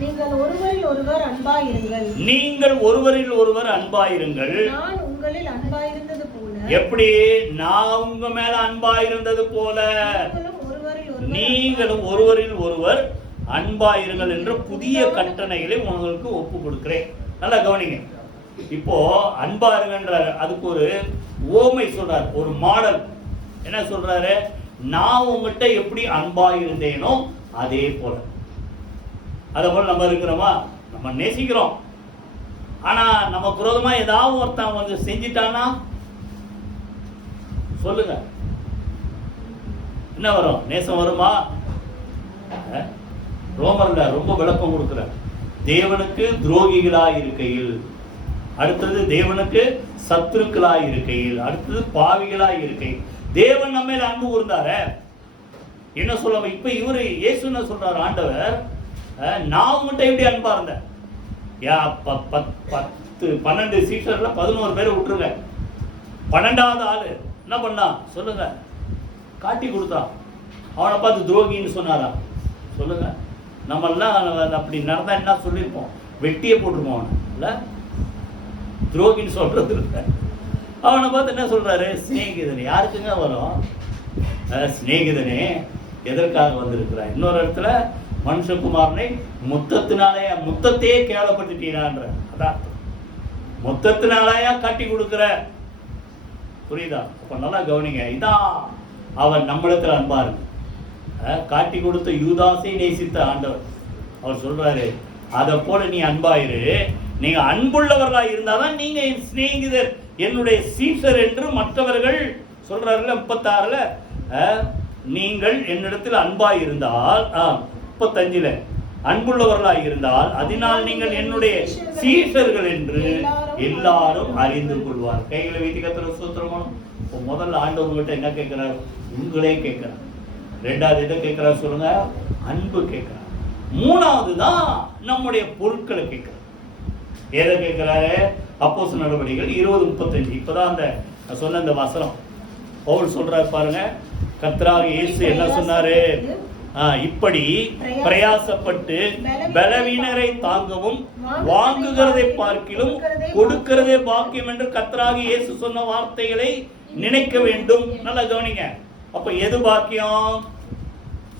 நீங்கள் ஒருவரில் ஒருவர் அன்பாயிருங்கள். நீங்கள் ஒருவரில் ஒருவர் அன்பாயிருங்கள். நான் உங்களில் அன்பாயிருந்தது போல. எப்படி? நான் உங்க மேல அன்பாயிருந்தது போல நீங்களும் ஒருவரில் ஒருவர் அன்பாயிருங்கள் என்ற புதிய கட்டளைகளை உங்களுக்கு ஒப்பு கொடுக்கிறேன். நல்லா கவனிங்க. இப்போ அன்பாருங்கன்றாரு. அதுக்கு ஒரு ஓமை சொல்றாரு, ஒரு மாடல். என்ன சொல்றாரு? நான் உங்ககிட்ட எப்படி அன்பாயிருந்தேனோ அதே போல. அதே போல நம்ம இருக்கிறோமா? நம்ம நேசிக்கிறோம். ஆனா நம்ம விரோதமா ஏதாவது ஒருத்தன் வந்து செஞ்சிட்டானா சொல்லுங்க, என்ன வரும்? நேசம் வருமா? ரோமர்ல ரொம்ப விளக்கம் கொடுக்கிற. தேவனுக்கு துரோகிகளாய் இருக்கையில், அடுத்தது தேவனுக்கு சத்துருக்களாய் இருக்கையில், அடுத்தது பாவிகளாய் இருக்கையில் தேவன் நம்ம மேல அன்பு கூர்ந்தார. என்ன சொல்ல? இப்ப இவரு இயேசு என்ன சொல்றாரு? ஆண்டவர், நான் உங்கள்கிட்ட எப்படி அன்பா இருந்தேன்? 12 சீஷர்ல 11 பேரை விட்டுருங்க. 12வது ஆளு என்ன பண்ணா சொல்லுங்க? காட்டி கொடுத்தான். அவனை பார்த்து துரோகின்னு சொன்னாரா சொல்லுங்க? நம்ம எல்லாம் அப்படி நடந்தா என்ன சொல்லியிருப்போம்? வெட்டியே போட்டுருப்போம் அவனை. இல்ல துரோகின்னு சொல்றது இல்லை. அவனை பார்த்து என்ன சொல்றாரு? சிநேகிதனே. யாருக்குங்க வரும்? சிநேகிதனே எதற்காக வந்திருக்கிறார்? இன்னொரு இடத்துல மனுஷகுமாரனை முத்தத்தினாலேயா, முத்தத்தையே கேவலப்பட்டுட்டீரான்ற. அதான் முத்தத்தினாலேயா காட்டி கொடுக்கிற. புரியுதா? அப்ப நல்லா கவனிங்க. இதான் அவர் நம்மிடத்துல அன்பா இருக்கு. காட்டி கொடுத்த யூதாசை நேசித்த ஆண்டவர். அவர் சொல்றாரு, அதை போல நீ அன்பாயிரு. நீங்க அன்புள்ளவர்களா இருந்தாதான் நீங்க என் சிநேகிதர், என்னுடைய சீஷர் என்று மற்றவர்கள் சொல்றாருல. 36 நீங்கள் என்னிடத்தில் அன்பாய் இருந்தால் 35 அன்புள்ளவர்களாய் இருந்தால் அதனால் நீங்கள் என்னுடைய சீஷர்கள் என்று எல்லாரும் அறிந்து கொள்வார். கைகளை வைத்து கர்த்தருக்கு ஸ்தோத்திரம். முதல்ல ஆண்டவர்கிட்ட என்ன கேட்கிறார்? உங்களே கேட்கிறார். ரெண்டாவது எதை கேட்கிறார் சொல்லுங்க? அன்பு கேட்கிறார். மூணாவது தான் நம்முடைய பொருட்களை கேட்கிறார். எதை கேட்கிறாரு? அப்போஸ்தலர் நடவடிக்கைகள் 20:35. இப்பதான் அந்த சொன்ன இந்த வசனம் பவுல் சொல்றாரு பாருங்க. கர்த்தராகிய இயேசு என்ன சொன்னாரு? இப்படி பிரயாசப்பட்டு பலவீனரை தாங்கவும் வாங்குகிறதை பார்க்கிலும் கொடுக்கிறதே பாக்கியம் என்று கர்த்தராகிய இயேசு சொன்ன வார்த்தைகளை நினைக்க வேண்டும். நல்லா கவனிங்க. அப்ப எது பாக்கியம்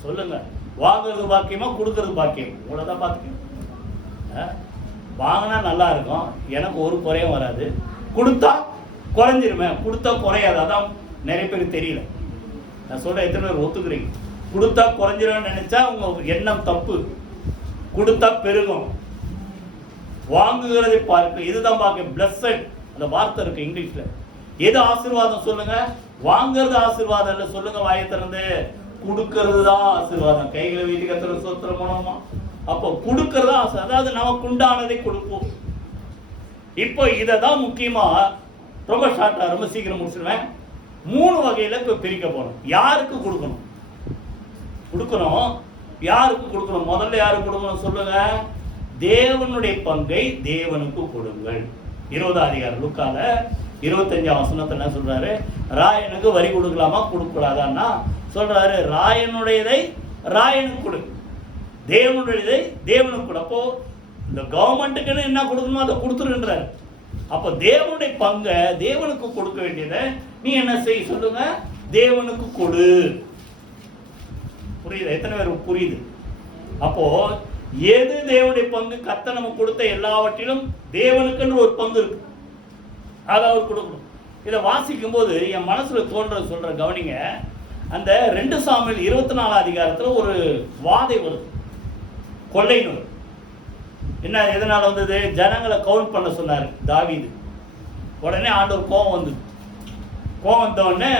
சொல்லுங்க? வாங்குறது பாக்கியமா கொடுக்கறது பாக்கியம்? இவ்வளவுதான் பாக்கியம். வாங்கினா நல்லா இருக்கும், எனக்கு ஒரு குறையும் வராது. கொடுத்தா குறைஞ்சிருமே, கொடுத்தா குறையாது. அதான் நிறைய பேருக்கு தெரியல. நான் சொல்ற எத்தனை பேர் ஒத்துக்கிறீங்க? கொடுத்தா குறைஞ்சிரும் நினைச்சா உங்க எண்ணம் தப்பு. கொடுத்தா பெருகும். வாங்குகிறதை பார்க்க இதுதான் பாக்கியம். பிளஸட் அந்த வார்த்தை இருக்கு இங்கிலீஷ்ல. எது ஆசீர்வாதம் சொல்லுங்க? வாங்குறது ஆசீர்வாதம் இல்ல. சொல்லுங்க வாயை திறந்து. கொடுக்கறது தான் ஆசீர்வாதம். கைகளை வீதி கர்த்தருக்கு ஸ்தோத்திரம் பண்ணுவோமா? அப்போ கொடுக்கறதா ஆசை. அதாவது நமக்கு உண்டானதை கொடுப்போம். இப்போ இததான் முக்கியமா ரொம்ப ஷார்ட்டா ரொம்ப சீக்கிரம் முடிச்சிருவேன். 3 வகையில இப்ப பிரிக்க போறோம். யாருக்கு கொடுக்கணும்? யாருக்கு கொடுக்கணும்? முதல்ல யாருக்கு கொடுக்கணும் சொல்லுங்க? தேவனுடைய பங்கை தேவனுக்கு கொடுங்கள். 20ஆம் அதிகாரம் லூக்கால 25ஆம் வசனத்துல என்ன சொல்றாரு? ராயனுக்கு வரி கொடுக்கலாமா கொடுக்க கூடாதான்னா சொல்றாரு, ராயனுடையதை ராயனுக்கு கொடு, தேவனுடையதை தேவனுக்கு கொடு. அப்போ இந்த கவர்மெண்ட்டுக்குன்னு என்ன கொடுக்கணுமோ அதை கொடுத்துருன்றாரு. அப்போ தேவனுடைய பங்கை தேவனுக்கு கொடுக்க வேண்டியதை நீ என்ன செய்ய சொல்லுங்க? தேவனுக்கு கொடு. புரியுது? எத்தனை பேர் புரியுது? அப்போ எது தேவனுடைய பங்கு? கர்த்தர் நமக்கு கொடுத்த எல்லாவற்றிலும் தேவனுக்குன்னு ஒரு பங்கு இருக்கு, அதை அவர் கொடுக்கணும். இதை வாசிக்கும் போது என் மனசுல தோன்றது சொல்ற கவனிங்க. அந்த 2 சாமுவேல் 24ஆம் அதிகாரத்துல ஒரு வாதை வருது, கொள்ளை நோய். என்ன எதனால வந்தது? ஜனங்களை கவுண்ட் பண்ண சொன்னாரு தாவீது. உடனே ஆண்டவர் கோபம் வந்தது. கோபம் வந்த உடனே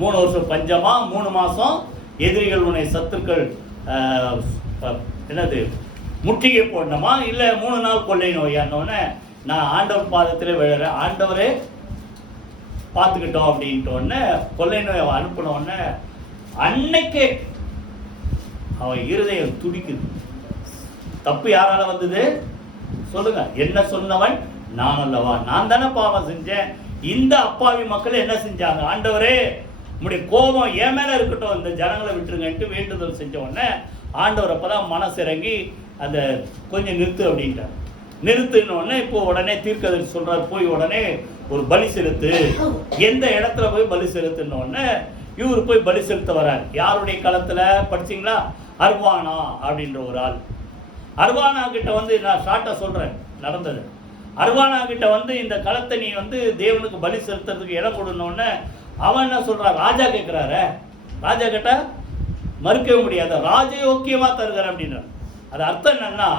3 வருஷம் பஞ்சமா, 3 மாசம் எதிரிகள் உன்னை சத்துக்கள் என்னது முற்றுகை போடணுமா, இல்ல 3 நாள் கொள்ளை நோயானோடனே நான் ஆண்டவர் பாதத்திலே விழுறேன், ஆண்டவரே பார்த்துக்கிட்டோம் அப்படின்ட்டு உடனே கொள்ளை நோயை அனுப்பின உடனே அன்னைக்கே அவன் இருதயம் துடிக்குது. தப்பு யாரால வந்தது சொல்லுங்க? என்ன சொன்னவன் நான் அல்லவா? நான் தானே பாவம் செஞ்சேன். இந்த அப்பாவி மக்கள் என்ன செஞ்சாங்க? ஆண்டவரே உம்முடைய கோபம் என் மேல இருக்கட்டும், இந்த ஜனங்களை விட்டுருங்கன்ட்டு வேண்டுதல் செஞ்ச உடனே ஆண்டவர் அப்பதான் மனசு இறங்கி அந்த கொஞ்சம் நிறுத்து அப்படின்ட்டார். நிறுத்தின உடனே இப்போ உடனே தீர்க்கதரிசி சொல்றாரு, போய் உடனே ஒரு பலி செலுத்து. எந்த இடத்துல போய் பலி செலுத்தின உடனே இவரு போய் பலி செலுத்த வர்றாரு. யாருடைய களத்துல படிச்சீங்களா? அர்வானா அப்படின்ற ஒரு ஆள். அர்வானா கிட்ட வந்து நான் ஷார்ட்டா சொல்றேன் நடந்தது. அர்வானா கிட்ட வந்து இந்த களத்தை நீ வந்து தேவனுக்கு பலி செலுத்துறதுக்கு இடம் கொடுனோடனே அவன் என்ன சொல்றான்? ராஜா கேட்கிறாரு. ராஜா கேட்டா மறுக்கவே முடியாது, ராஜயோக்கியமா தருகிறேன் அப்படின்ற. அது அர்த்தம் என்னன்னா,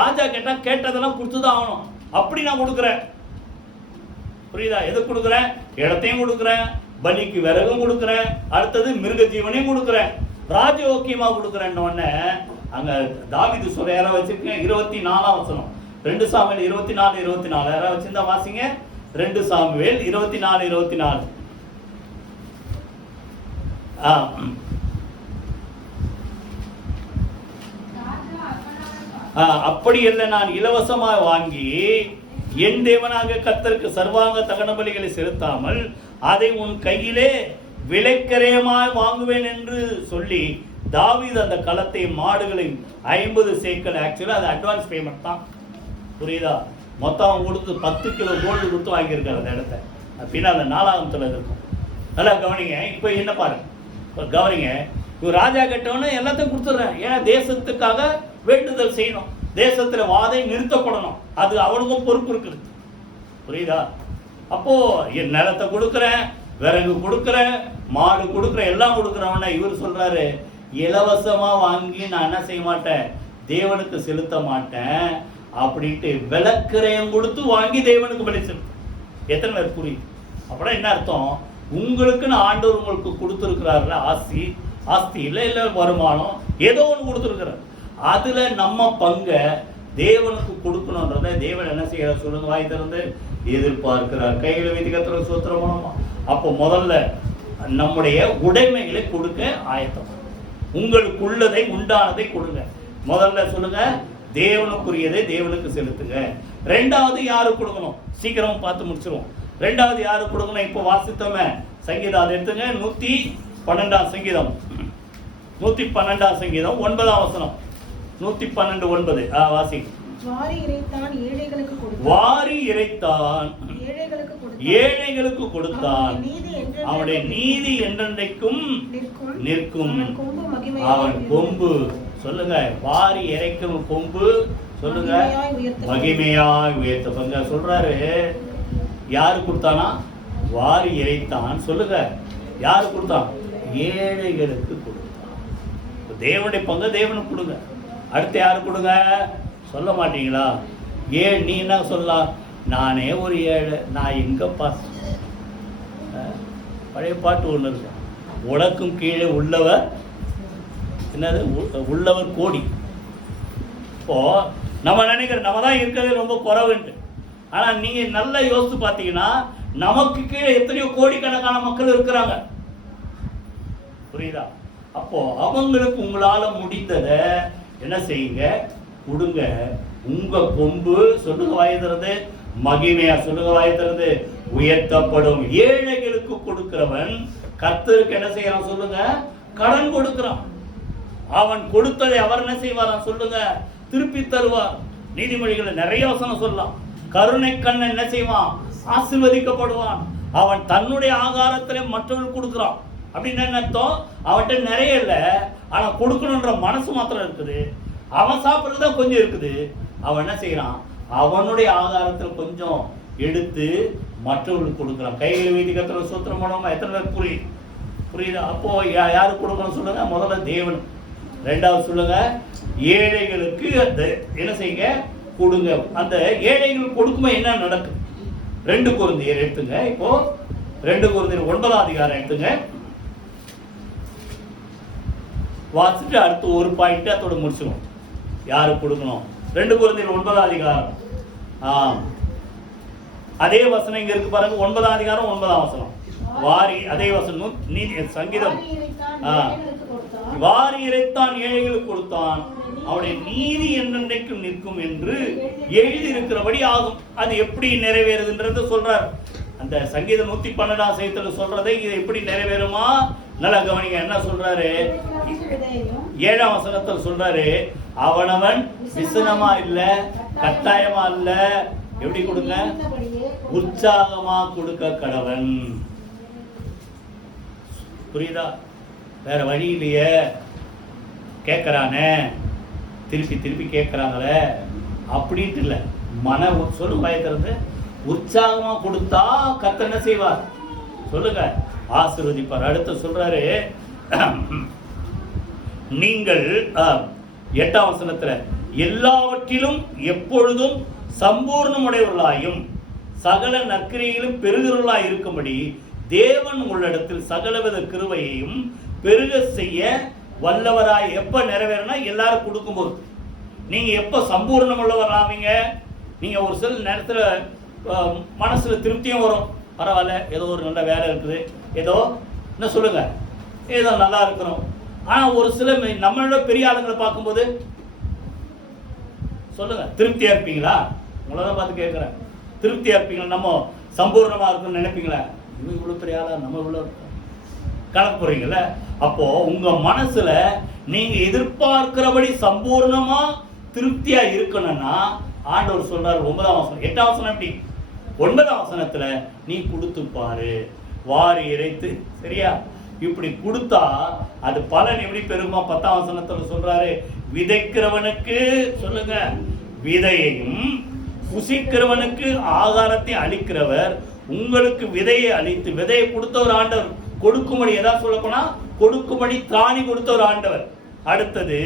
ராஜா கேட்டா கேட்டதெல்லாம் கொடுத்துதான் ஆகணும். அப்படி நான் கொடுக்குறேன். புரியுதா? எது கொடுக்குறேன்? இடத்தையும் கொடுக்குறேன், பலிக்கு விறகும் கொடுக்குறேன், அடுத்தது மிருக ஜீவனையும் கொடுக்குறேன், ராஜயோக்கியமா கொடுக்குறேன்னு உடனே அங்க தாவீது சொல்ற யாராவது வச்சிருக்கேன் 24ஆம் வசனம் 2 சாமுவேல் 24 யாராவது வச்சிருந்தா வாசிங்க. 2 சாமுவேல் 24. அப்படி இல்லை, நான் இலவசமாக வாங்கி என் தேவனாக கர்த்தருக்கு சர்வாங்க தகன பலிகளை செலுத்தாமல் அதை உன் கையிலே விலைக்கரையமாய் வாங்குவேன் என்று சொல்லி தாவீது அந்த களத்தை மாடுகளை 50 சேக்கல். ஆக்சுவலா அது அட்வான்ஸ் பேமெண்ட் தான். புரியுதா? மொத்தம் கொடுத்து 10 கிலோ கோல்டு கொடுத்து வாங்கியிருக்காரு அந்த இடத்த. அப்படின்னா அந்த 4ஆம் இருக்கும். நல்லா கவனிங்க. இப்போ என்ன பாருங்க, கவனிங்க. இவர் ராஜா கட்டவனே எல்லாத்தையும் கொடுத்துட்றேன். ஏன்னா தேசத்துக்காக வேண்டுதல் செய்யணும், தேசத்துல வாதை நிறுத்தப்படணும், அது அவனுக்கும் பொறுப்பு இருக்குது. புரியுதா? அப்போ என் நிலத்தை கொடுக்குறேன், விறகு கொடுக்குறேன், மாடு கொடுக்குறேன், எல்லாம் கொடுக்குறவன இவர் சொல்றாரு, இலவசமா வாங்கி நான் என்ன செய்ய மாட்டேன், தேவனுக்கு செலுத்த மாட்டேன் அப்படின்ட்டு விலக்கிரயம் கொடுத்து வாங்கி தேவனுக்கு பலி செலுத்து. எத்தனை பேர் புரியுது? அப்படின்னா என்ன அர்த்தம்? உங்களுக்குன்னு ஆண்டவர் உங்களுக்கு கொடுத்துருக்கிறாருல ஆஸ்தி இல்லை வருமானம் ஏதோ ஒன்று கொடுத்துருக்கிறார். அதுல நம்ம பங்கை தேவனுக்கு கொடுக்கணுன்றத தேவன் என்ன செய்யறார் சொல்லுங்க, வாய் திறந்து எதிர்பார்க்கிறார். கையில விதிகத்துல சூத்திரமா. அப்போ முதல்ல நம்முடைய உடைமைகளை கொடுக்க ஆயத்தம். உங்களுக்கு உள்ளதை உண்டானதை கொடுங்க. முதல்ல சொல்லுங்க, தேவனுக்குரியதை தேவனுக்கு செலுத்துங்க. ரெண்டாவது யாருக்கு கொடுக்கணும், சீக்கிரமா பார்த்து முடிச்சிருவோம். ரெண்டாவது யாருக்கு கொடுக்கணும், இப்போ வாசித்தோமே சங்கீதம், அதை எடுத்துங்க. 112 சங்கீதம், 112 சங்கீதம் 9 வசனம். 112:9 வாசி. வாரி இறைத்தான் ஏழைகளுக்கு கொடுத்தான், அவனுடைய நீதி என்றென்றைக்கும் நிற்கும். அவன் கொம்பு சொல்லுங்க, வாரி இறைக்கும் கொம்பு சொல்லுங்க, மகிமையாய் உயர்த்த சொல்றாரு. யாரு கொடுத்தானா, வாரி இறைத்தான் சொல்லுங்க. யாரு கொடுத்தான், ஏழைகளுக்கு கொடுத்தான். தேவனுடைய பங்கு தேவனுக்கு கொடுங்க. அடுத்து யாரு கொடுங்க, சொல்ல மாட்டீங்களா? ஏன் நீ என்ன சொல்லலாம், நானே ஒரு ஏழை, நான் எங்க பழைய பாட்டு ஒன்று இருக்கு, உனக்கும் கீழே உள்ளவர் என்னது, உள்ளவர் கோடி. இப்போ நம்ம நினைக்கிறோம் நம்ம தான் இருக்கிறது ரொம்ப குறைவுண்டு. ஆனா நீங்க நல்லா யோசித்து பார்த்தீங்கன்னா நமக்கு கீழே எத்தனையோ கோடிக்கணக்கான மக்கள் இருக்கிறாங்க. புரியுதா? அப்போ அவங்களுக்கு உங்களால முடிந்ததை என்ன செய்யுங்க, கொடுங்க. உங்க கொம்பு சொல்லுங்க வாய் திறந்து, மகிமையா சொல்லுங்க வாய் திறந்து, உயர்த்தப்படும். ஏழைகளுக்கு கொடுக்கிறவன் கர்த்தருக்கு என்ன செய்யறான் சொல்லுங்க, கடன் கொடுக்கிறான். அவன் கொடுத்ததை அவர் என்ன செய்வாராம் சொல்லுங்க, திருப்பி தருவார். நீதிமொழிகளை நிறைய வசனம் சொல்லலாம். கருணை கண்ணன் என்ன செய்வான், ஆசீர்வதிக்கப்படுவான். அவன் தன்னுடைய ஆகாரத்திலே மற்றவர்கள் கொடுக்கிறான். அப்படின்னு என்ன அர்த்தம், அவன்கிட்ட நிறைய இல்லை, ஆனா கொடுக்கணுன்ற மனசு மாத்திரம் இருக்குது. அவன் சாப்பிட்றதுதான் கொஞ்சம் இருக்குது. அவன் என்ன செய்யறான், அவனுடைய ஆகாரத்தில் கொஞ்சம் எடுத்து மற்றவர்களுக்கு கொடுக்குறான். கைகளை வீதி கத்துற சூத்திரம் மூலமா எத்தனை பேர் புரியுதா? அப்போ யாருக்கு கொடுக்கணும் சொல்லுங்க, முதல்ல தேவன். ரெண்டாவது சொல்லுங்க, ஏழைகளுக்கு அந்த என்ன செய்யுங்க, கொடுங்க. அந்த ஏழைகள் கொடுக்கும்போது என்ன நடக்கும், 2 கொரிந்தியர் எடுத்துங்க. இப்போ 2 கொரிந்தியர் 9 அதிகாரம் எடுத்துங்க, வாசிட்டு அடுத்து ஒரு பாயிண்ட் அதோட முடிச்சிடும். யாருக்கு கொடுக்கணும், 2 கொரிந்தியர் 9 அதிகாரம். அதே வசனம் இங்க இருக்கு பாருங்க, 9 அதிகாரம் 9 வசனம். வாரி அதே வசனம் சங்கீதம். வாரி இறைத்தான் ஏழைகளுக்கு கொடுத்தான், அவனுடைய நீதி என்றென்றைக்கும் நிற்கும் என்று எழுதி இருக்கிறபடி ஆகும். அது எப்படி நிறைவேறுதுன்றது சொல்றார். அந்த சங்கீதம் 112 சங்கீதத்துல சொல்றதை இது எப்படி நிறைவேறுமா, நல்லா கவனிங்க. என்ன சொல்றாரு, 7ஆம் வசனத்தில் சொல்றாரு, அவனவன் விசனமா இல்ல, கட்டாயமா இல்ல, எப்படி கொடுங்க, உற்சாகமா கொடுக்க கடவன். புரியுதா? வேற வழி இல்லையே, கேட்கறானே, திருப்பி கேட்கறாங்களே அப்படின்ட்டு இல்லை. மன சொல்லு பயத்திலிருந்து உற்சாகமா கொடுத்தா கர்த்தர் என்ன செய்வார் சொல்லுங்க, ஆசீர்வதிப்பார். அடுத்து சொல்றாரு, நீங்கள் 8ஆம் வசனத்துல எல்லாவற்றிலும் எப்பொழுதும் சம்பூர்ணமுடையவர்களாயும் சகல நற்கிரியிலும் பெருகிறவர்களாய் இருக்கும்படி தேவன் உள்ளிடத்தில் சகலவித கிருபையையும் பெருக செய்ய வல்லவராய். எப்ப நிறைவேறனா, எல்லாரும் கொடுக்கும்போது. நீங்க எப்ப சம்பூர்ணம் உள்ளவர் ஆவீங்க, நீங்க ஒரு சில நேரத்துல மனசுல திருப்தியும் வரும், பரவாயில்ல ஏதோ ஒரு நல்ல வேலை இருக்குது, ஏதோ என்ன சொல்லுங்க, ஏதோ நல்லா இருக்கிறோம். ஆனா ஒரு சில நம்மளோட பெரிய ஆளுங்களை பார்க்கும்போது சொல்லுங்க, திருப்தியா இருப்பீங்களா? உங்களதான் பார்த்து கேட்கிறேன், திருப்தியா இருப்பீங்களா? நம்ம சம்பூர்ணமா இருக்குன்னு நினைப்பீங்களா? இன்னும் இவ்வளவு பெரிய ஆளா நம்ம இவ்வளவு கணக்கு போறீங்கல்ல. அப்போ உங்க மனசுல நீங்க எதிர்பார்க்கிறபடி சம்பூர்ணமா திருப்தியா இருக்கணும்னா ஆண்டவர் சொல்றாரு 9ஆம் வசனம். 8ஆம் வசனம் எப்படி, 9ஆம் வசனத்துல நீ கொடுத்து பாரு, வாரி இறைத்து, சரியா? இப்படி கொடுத்தா அது பலன் எப்படி பெருமா? 10ஆம் வசனத்துல சொல்றாரு, விதைக்கிறவனுக்கு சொல்லுங்க விதையையும் புசிக்கிறவனுக்கு ஆகாரத்தை அளிக்கிறவர் உங்களுக்கு விதையை அளித்து, விதையை கொடுத்த ஒரு ஆண்டவர், கொடுக்கும்படி ஏதாவது சொல்ல போனா கொடுக்கும்படி திராணி கொடுத்த ஒரு ஆண்டவர். அடுத்தது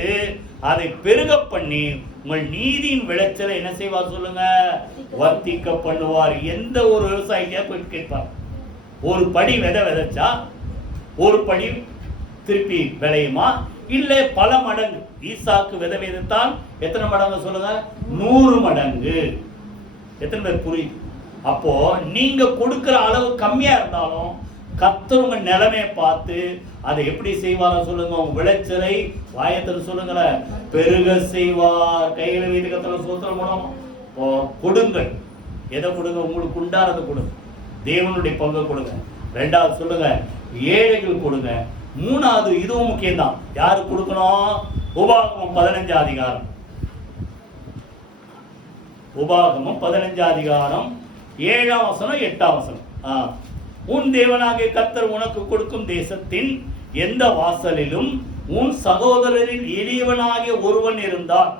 அதை பெருக பண்ணி உங்கள் நீதியின் விளைச்சலை என்ன செய்வார் சொல்லுங்க, வர்த்திக்க பண்ணுவார். எந்த ஒரு விவசாயியா போயிட்டு கேட்பார், ஒரு படி விதை விதைச்சா ஒரு படி திருப்பி விளையுமா? இல்லை பல மடங்கு. ஈசாக்கு விதை விதைத்தால் எத்தனை மடங்கு சொல்லுங்க? 100 மடங்கு. எத்தனை பேர் புரியுது? அப்போ நீங்க கொடுக்கிற அளவு கம்மியா இருந்தாலும் கர்த்தர் உங்க நிலைமையை பார்த்து அதை எப்படி செய்வாரோ சொல்லுங்க. உங்க விளைச்சலை வாயத்தில் சொல்லுங்களேன் பெருக செய்வார். கையில வீட்டு கர்த்தர் சோத்திரம் மூலம் கொடுங்கள். எதை கொடுங்க? உங்களுக்கு உண்டானதை கொடுங்க. தேவனுடைய பங்கு கொடுங்க. 2வது சொல்லுங்க ஏழைகள் கொடுங்க. 3வது இதுவும் முக்கியம்தான். யாரு கொடுக்கணும்? உபாகமம் 15 அதிகாரம். உபாகமம் 15 அதிகாரம் 7ஆம் வசனம் 8ஆம் வசனம். உன் தேவனாகிய கர்த்தர் உனக்கு கொடுக்கும் தேசத்தின் எந்த வாசலிலும் உன் சகோதரரில் எளியவனாகிய ஒருவன் இருந்தால்,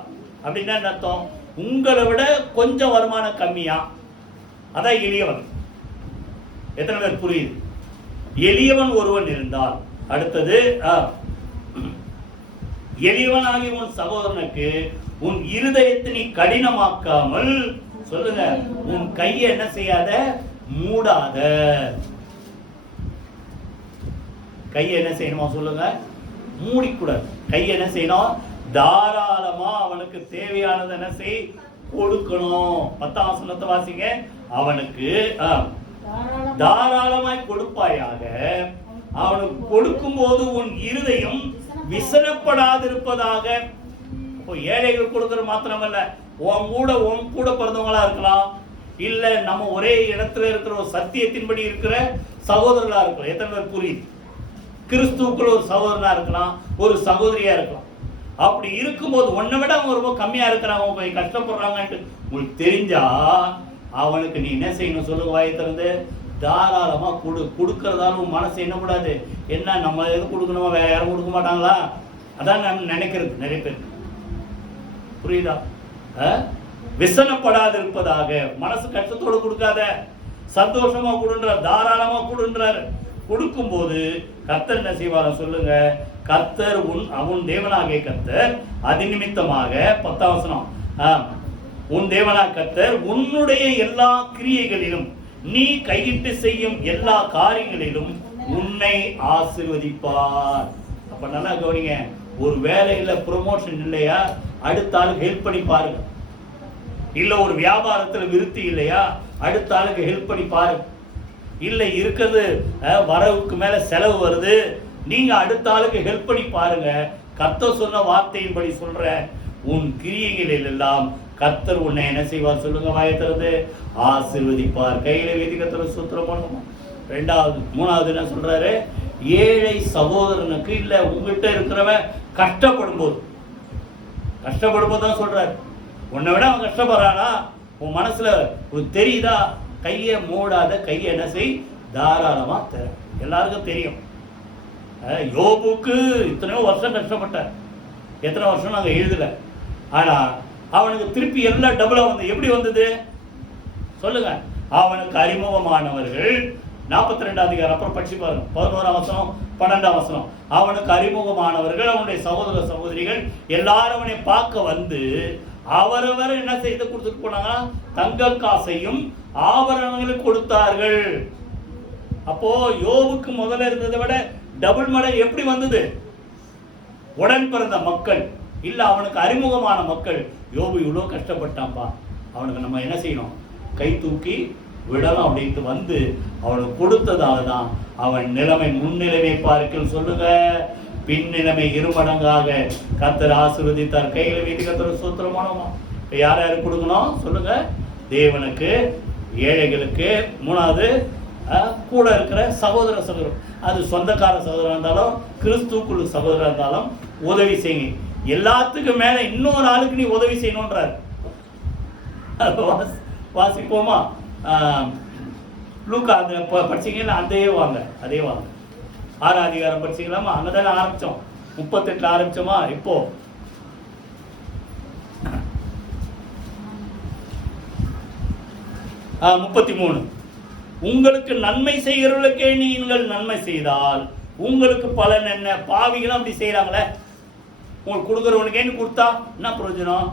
அப்படின்னா என்ன அர்த்தம்? உங்களை விட கொஞ்சம் வருமானம் கம்மியா, அதான் எளியவன். எத்தனை பேர் புரியுது? எளியவன் ஒருவன் இருந்தால். அடுத்தது எளியவனாகிய உன் சகோதரனுக்கு உன் இருதயத்தை நீ கடினமாக்காமல் சொல்லுங்க உன் கையை என்ன செய்யாத? மூடாத. கையை என்ன செய்யணுமா சொல்லுங்க? மூடிக்கூடாது. கையை என்ன செய்யணும்? தாராளமா அவனுக்கு தேவையானது என்ன செய்? கொடுக்கணும். 10ஆம் வசனத்தை வாசிங்க. அவனுக்கு தாராளமாய் கொடுப்பாயாக. அவனுக்கு கொடுக்கும் போது உன் இருதயம் விசனப்படாதிருப்பதாக. ஏழைகள் கொடுக்கிற மாத்திரமல்ல, உன் கூட பிறந்தவங்களா இருக்கலாம், இல்ல நம்ம ஒரே இடத்துல இருக்கிற ஒரு சத்தியத்தின்படி இருக்கிற சகோதரர்களா இருக்கலாம். எத்தனை பேர் புரியுது? கிறிஸ்துக்குள்ள ஒரு சகோதரனா இருக்கலாம், ஒரு சகோதரியா இருக்கலாம். அப்படி இருக்கும்போது உன்னை விட அவங்க ரொம்ப கம்மியா இருக்கிறாங்க, போய் கஷ்டப்படுறாங்கன்ட்டு உங்களுக்கு தெரிஞ்சா அவனுக்கு நீ என்ன செய்யணும் சொல்லுங்க? வாயை திறந்து தாராளமா கொடுக்கறதால உன் மனசு என்ன கூடாது? என்ன நம்ம எது கொடுக்கணுமா, வேற யாரும் கொடுக்க மாட்டாங்களா? அதான் நான் நினைக்கிறது நிறைய பேர். புரியுதா? விசனப்படாது இருப்பதாக. மனசு கஷ்டத்தோடு கொடுக்காத, சந்தோஷமா கொடுன்றார், தாராளமா கொடுன்றார். கொடுக்கும் போது கர்த்தர் என்ன செய்வார சொல்லுங்க? கர்த்தர் அவன் தேவனாகிய கர்த்தர் அது நிமித்தமாக 10ஆம் வசனம், உன் தேவனாகிய கர்த்தர் உன்னுடைய எல்லா கிரியைகளிலும் நீ கையிட்டு செய்யும் எல்லா காரியங்களிலும் உன்னை ஆசீர்வதிப்பார். அப்ப நல்லா கவனிங்க. ஒரு வேலையில ப்ரொமோஷன் இல்லையா, அடுத்த ஆளுக்கு ஹெல்ப் பண்ணி பாருங்க. இல்ல ஒரு வியாபாரத்துல விருத்தி இல்லையா, அடுத்த ஆளுக்கு ஹெல்ப் பண்ணி பாருங்க. இல்ல இருக்கிறது வரவுக்கு மேல செலவு வருது, நீங்க அடுத்த ஆளுக்கு ஹெல்ப் பண்ணி பாருங்க. கர்த்தர் சொன்ன வார்த்தையின்படி சொல்ற உன் கிரியைகளில் எல்லாம் கர்த்தர் உன்னை என்ன செய்வார் சொல்லுங்க? வாயத்திலிருந்து ஆசீர்வதிப்பார். கையில வீதி கர்த்தர் சூத்திரம் பண்ணணும். 2வது 3வது என்ன சொல்றாரு? ஏழை சகோதரனுக்கு இல்ல உங்ககிட்ட இருக்கிறவன் கஷ்டப்படும் போது தான் சொல்றாரு. உன்னை விட அவன் கஷ்டப்படுறானா, உன் மனசுல தெரியுதா? கையை மூடாத. கையை என்ன செய்? தாராளமா தர. எல்லாருக்கும் தெரியும் யோபுக்கு இத்தனையோ வருஷம் கஷ்டப்பட்டார். எத்தனை வருஷம் நாங்க எழுதல, ஆனா அவனுக்கு திருப்பி எல்லாம் டபுளா வந்து எப்படி வந்தது சொல்லுங்க? அவனுக்கு அறிமுகமானவர்கள் 42 அதிகாரம் அப்புறம் படிச்சு பாருங்க. 11ஆம் வசனம் 12ஆம் வசனம். அவனுக்கு அறிமுகமானவர்கள் அவனுடைய சகோதர சகோதரிகள் எல்லாரும் அவனை பார்க்க வந்து அவரவர் என்ன செய்து கொடுத்துட்டு போனாங்க? தங்க காசையும் ஆபரணங்களும் கொடுத்தார்கள். அப்போ யோபுக்கு முதல்ல இருந்ததை விட டபுள் மடங்கு எப்படி வந்தது? உடன் பிறந்த மக்கள் இல்ல அவனுக்கு அறிமுகமான மக்கள், யோபு இவ்வளவு கஷ்டப்பட்டான்பா, அவனுக்கு நம்ம என்ன செய்யணும்? கை தூக்கி விடலாம் அப்படின்ட்டு வந்து அவனுக்கு கொடுத்ததால தான் அவன் நிலைமை முன்னிலைமை பார்க்கல் சொல்லுங்க பின் நிலைமை இருமடங்காக கர்த்தர் ஆசீர்வதித்தார். கையில வீட்டு கர்த்தர் சூத்திரமானோமா? யார் யாருக்கு கொடுக்கணும் சொல்லுங்க? தேவனுக்கு, ஏழைகளுக்கு, 3வது கூட இருக்கிற சகோதர சகோதரர், அது சொந்தக்கார சகோதரர் இருந்தாலும் கிறிஸ்துக்குள்ள சகோதரர் இருந்தாலும் உதவி செய்யுங்க. எல்லாத்துக்கும் மேல இன்னொரு ஆளுக்கு நீ உதவி செய்யணும்ன்றார். வாசிப்போமா? லூக்கா அந்த படிச்சீங்கன்னா அதே வாங்க 6ஆம் அதிகாரம் படிச்சீங்களாமா? அங்கதானே ஆரம்பிச்சோம். 38 ஆரம்பிச்சோமா? இப்போ 33. உங்களுக்கு நன்மை செய்கிறவர்களுக்கே நீங்கள் நன்மை செய்தால் உங்களுக்கு பலன் என்ன? பாவிகளும் அப்படி செய்யறாங்களே, உங்களுக்கு கொடுக்குறவனுக்கே கொடுத்தா என்ன பிரயோஜனம்?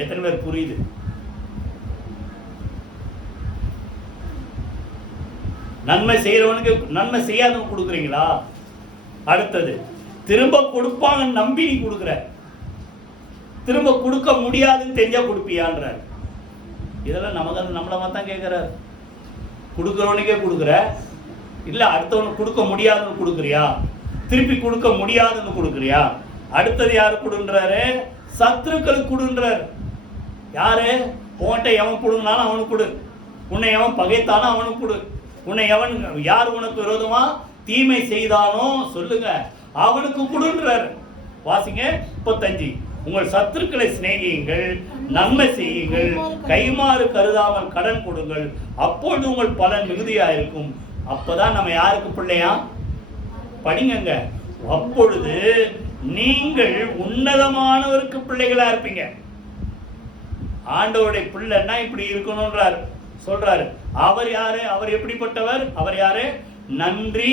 எத்தனை பேர் புரியுது? நன்மை செய்யறவனுக்கு நன்மை செய்யாதவன் கொடுக்குறீங்களா? அடுத்தது, திரும்ப கொடுப்பாங்கன்னு நம்பி நீ கொடுக்குற, திரும்ப கொடுக்க முடியாதுன்னு தெரிஞ்சா கொடுப்பியான்ற. இதெல்லாம் நமக்கு நம்மள தான் கேட்கிறார். கொடுக்குறவனுக்கே கொடுக்குற, இல்ல அடுத்தவனுக்கு கொடுக்க முடியாதுன்னு கொடுக்குறியா? திருப்பி கொடுக்க முடியாதுன்னு கொடுக்குறியா? அடுத்தது யாரு கொடுன்றாரு? சத்துருக்களுக்கு கொடுன்றார். யாரு? உன்கிட்ட எவன் கொடுனாலும் அவனுக்கு கொடு, உன்னை எவன் பகைத்தானோ அவனுக்கு கொடு, உன்னை எவன் யார் உனக்கு விரோதமா தீமை செய்தானோ சொல்லுங்க அவனுக்கு கொடுன்றார். வாசிங்க 35. உங்கள் சத்துருக்களை சிநேகியுங்கள், நன்மை செய்யுங்கள், கைமாறு கருதாமல் கடன் கொடுங்கள், அப்பொழுது உங்கள் பலன் மிகுதியா இருக்கும். அப்பதான் நம்ம யாருக்கு பிள்ளையா? படிங்க. அப்பொழுது நீங்கள் உன்னதமானவருக்கு பிள்ளைகளா இருப்பீங்க. ஆண்டவருடைய பிள்ளைன்னா இப்படி இருக்கணும்ன்றார் சொல்றாரு. அவர் யாரு? அவர் எப்படிப்பட்டவர்? அவர் யாரு? நன்றி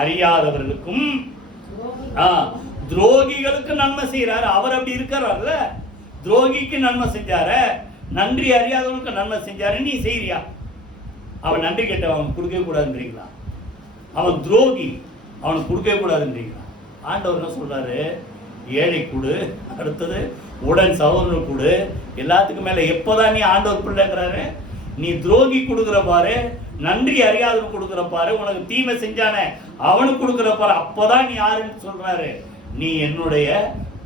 அறியாதவர்களுக்கும் துரோகிகளுக்கு நன்மை செய்யறாரு. அவர் அப்படி இருக்கிறார்ல, துரோகிக்கு நன்மை செஞ்சாரு, நன்றி அறியாதவனுக்கு நன்மை செஞ்சாரு. நீ செய்யறியா? அவன் நன்றி கேட்ட அவன் கொடுக்கவே கூடாதுன்றீங்களா? அவன் துரோகி, அவனுக்கு கொடுக்கவே கூடாதுன்றீங்களா? ஆண்டவர் என்ன சொல்றாரு? ஏழை கொடு, அடுத்தது உடன் சகோதரர் கொடு. எல்லாத்துக்கும் மேல எப்போதான் நீ ஆண்டவர் பிள்ளைங்கிறாரு? நீ துரோகி கொடுக்குற பாரு, நன்றி அறியாதவன் கொடுக்குற பாரு, உனக்கு தீமை செஞ்சானே அவனுக்கு கொடுக்குற பாரு, அப்போதான் நீ யாருன்னு சொல்றாரு? நீ என்னுடைய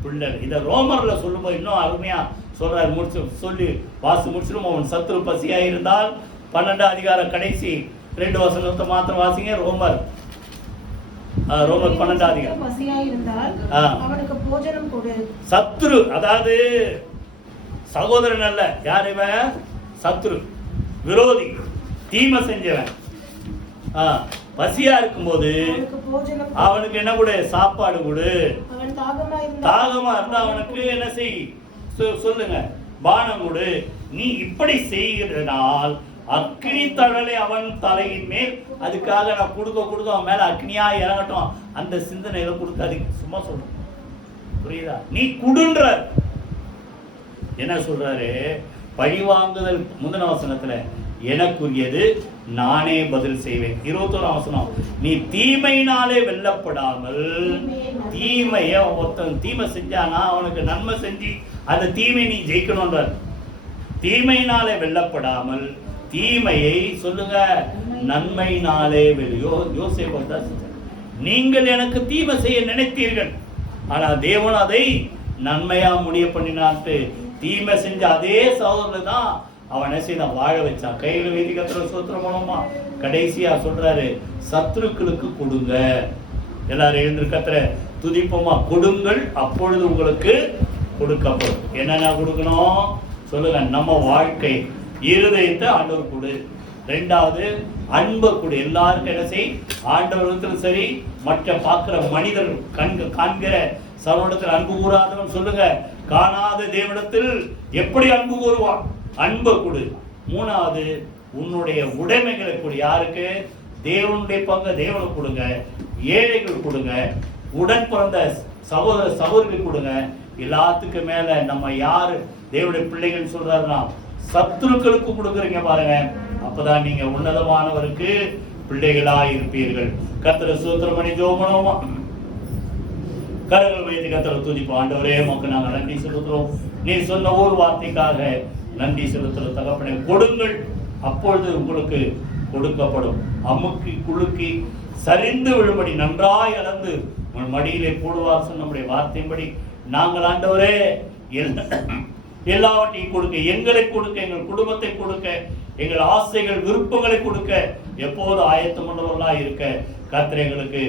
பிள்ளை. இதை ரோமர்ல சொல்லும்போது இன்னும் அருமையா சொல்றாரு. முடிச்சு சொல்லி வாசி முடிச்சிடும். அவன் சத்துரு பசியா இருந்தால் 12 அதிகாரம் கடைசி 2 வசனத்தை மாத்திரம் வாசிங்க. ரோமர் 12 அதிகாரம். சத்துரு, அதாவது சகோதரன் அல்ல. யார் இவன்? சத்துரு, விரோதி, தீமை செஞ்சவன். பசியா இருக்கும்போது அவனுக்கு என்ன கொடு? சாப்பாடு கொடு. தாகமா இருந்தா அவனுக்கு என்ன செய்? சொல்லுங்க, பானம் கொடு. நீ இப்படி செய்கிறனால் அக்னி தழலை அவன் தலையின் மேல். அதுக்காக நான் கொடுக்க அவன் மேல அக்னியா இறங்கட்டும் அந்த சிந்தனையில கொடுக்காதீங்க. சும்மா சொல்ற, புரியுதா? நீ குடுன்ற என்ன சொல்றாரு? பழிவாங்குதல் முந்தின வசனத்துல எனக்குரியது, நானே பதில் செய்வேன். 21 வசனம், நீ தீமையினாலே வெல்லப்படாமல். தீமைய ஒருத்தன் தீமை செஞ்சானா அவனுக்கு நன்மை செஞ்சு அந்த தீமை நீ ஜெயிக்கணும்ன்றார். தீமையினாலே வெல்லப்படாமல் தீமையை சொல்லுங்க நன்மையினாலே வெளியோ. யோசேப்பு நீங்கள் எனக்கு தீமை செய்ய நினைத்தீர்கள், ஆனா தேவன் அதை நன்மையா முடிய பண்ணினான்ட்டு தீமை செஞ்ச அதே சகோதரர் தான் அவனை செய்த வாழ வச்சான். கையில வைத்து கத்துற சோத்திரம் மூலமா கடைசியா சொல்றாரு, சத்துருக்களுக்கு கொடுங்க. எல்லாரும் எழுந்து கத்துற துதிப்போமா. கொடுங்கள், அப்பொழுது உங்களுக்கு கொடுக்கப்படும். என்னென்ன கொடுக்கணும் சொல்லுங்க? நம்ம வாழ்க்கை, இருதயத்தை ஆண்டவர் கொடு. 2வது அன்பை கொடு. எல்லாருக்கும் என்ன செய்? ஆண்டவர்களுக்கும் சரி, மற்ற பார்க்கிற மனிதர் காண்கிற சர்வனிடத்தில் அன்பு கூறாதவன் சொல்லுங்க, காணாத தேவனிடத்தில் எப்படி அன்பு கூறுவான்? அன்பை கொடு. 3வது உன்னுடைய உடைமைகளை கொடு. யாருக்கு? தேவனுடைய பங்கு தேவனுக்கு கொடுங்க, ஏழைகள் கொடுங்க, உடன் பிறந்த சகோதர சகோதரிகள் கொடுங்க. எல்லாத்துக்கும் மேல நம்ம யாரு தேவனுடைய பிள்ளைகள் சொல்றாருன்னா சத்துருக்களுக்கு கொடுக்குறீங்க பாருங்க. அப்பதான் நீங்க உன்னதமானவருக்கு பிள்ளைகளா இருப்பீர்கள். கர்த்தரை ஸ்தோத்திரம் பண்ணி ஜெபம் கரங்கள் வைத்து கர்த்தரை துதிப்போம். ஆண்டவரே உமக்கு நாங்கள் நன்றி செலுத்துறோம். நீ சொன்ன ஒரு வார்த்தைக்காக நன்றி செலுத்துற தகப்பனே. கொடுங்கள், அப்பொழுது உங்களுக்கு கொடுக்கப்படும். அமுக்கி குலுக்கி சரிந்து விழும்படி நன்றாய் அளந்து உங்கள் மடியிலே போடுவார் நம்முடைய வார்த்தையின்படி நாங்கள் ஆண்டவரே எல்லாவற்றையும் கொடுக்க, எங்களை கொடுக்க, எங்கள் குடும்பத்தை கொடுக்க, எங்கள் ஆசைகள் விருப்பங்களை கொடுக்க எப்போது ஆயத்தமுள்ளவர்களா இருக்க கர்த்தர் எங்களுக்கு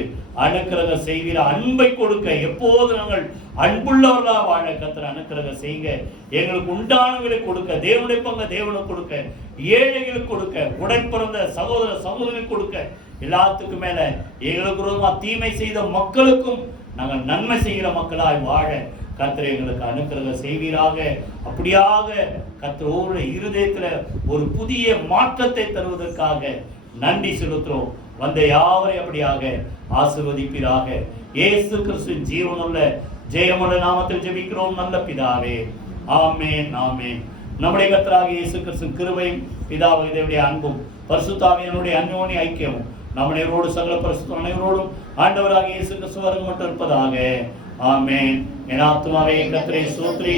அனுக்கிரக செய்கிற அன்பை கொடுக்க, எப்போது நாங்கள் அன்புள்ளவர்களா வாழ கர்த்தர் அனுக்கிரக செய்யுங்க. எங்களுக்கு உண்டானவர்களை கொடுக்க, தேவனுடைய பங்கு தேவனுக்கு கொடுக்க, ஏழைகளுக்கு கொடுக்க, உடன் பிறந்த சகோதர சகோதரிகளுக்கு கொடுக்க, எல்லாத்துக்கும் மேல எங்களுக்கு தீமை செய்த மக்களுக்கும் நாங்கள் நன்மை செய்கிற மக்களாய் வாழ கர்த்தர் எங்களுக்கு அனுக்கிரக செய்வீராக. அப்படியாக கர்த்தர் ஒவ்வொரு இருதயத்துல ஒரு புதிய மாற்றத்தை தருவதற்காக நன்றி செலுத்துறோம். வந்த யாவரை அப்படியாக ஆசீர்வதிப்பீராக. இயேசு கிறிஸ்துவின் ஜீவனுள்ள ஜெயமுள்ள நாமத்தில் ஜெபிக்கிறோம் நல்ல பிதாவே. ஆமென், ஆமென். நம்முடைய கர்த்தராகிய இயேசு கிறிஸ்துவின் கிருபையும் பிதாவாகிய தேவனுடைய அன்பும் பரிசுத்த ஆவியானவருடைய அந்யோன்ய ஐக்கியமும் நம் அனைவரோடு சகல பரிசுத்த அனைவரோடும் ஆண்டவராகிய இயேசு கிறிஸ்து வரும் மட்டும் இருப்பதாக. ஆமென். என் ஆத்துமாவே கர்த்தரை ஸ்தோத்திரி,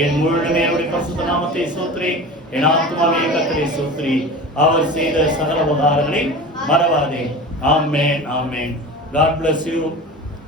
என் முழுமே அவருடைய பரிசுத்த நாமத்தை ஸ்தோத்திரி. என் ஆத்துமாவே கர்த்தரை ஸ்தோத்திரி, அவர் செய்த சகல உபகாரங்களை மறவாதே. ஆமென். ஆமென். God bless you.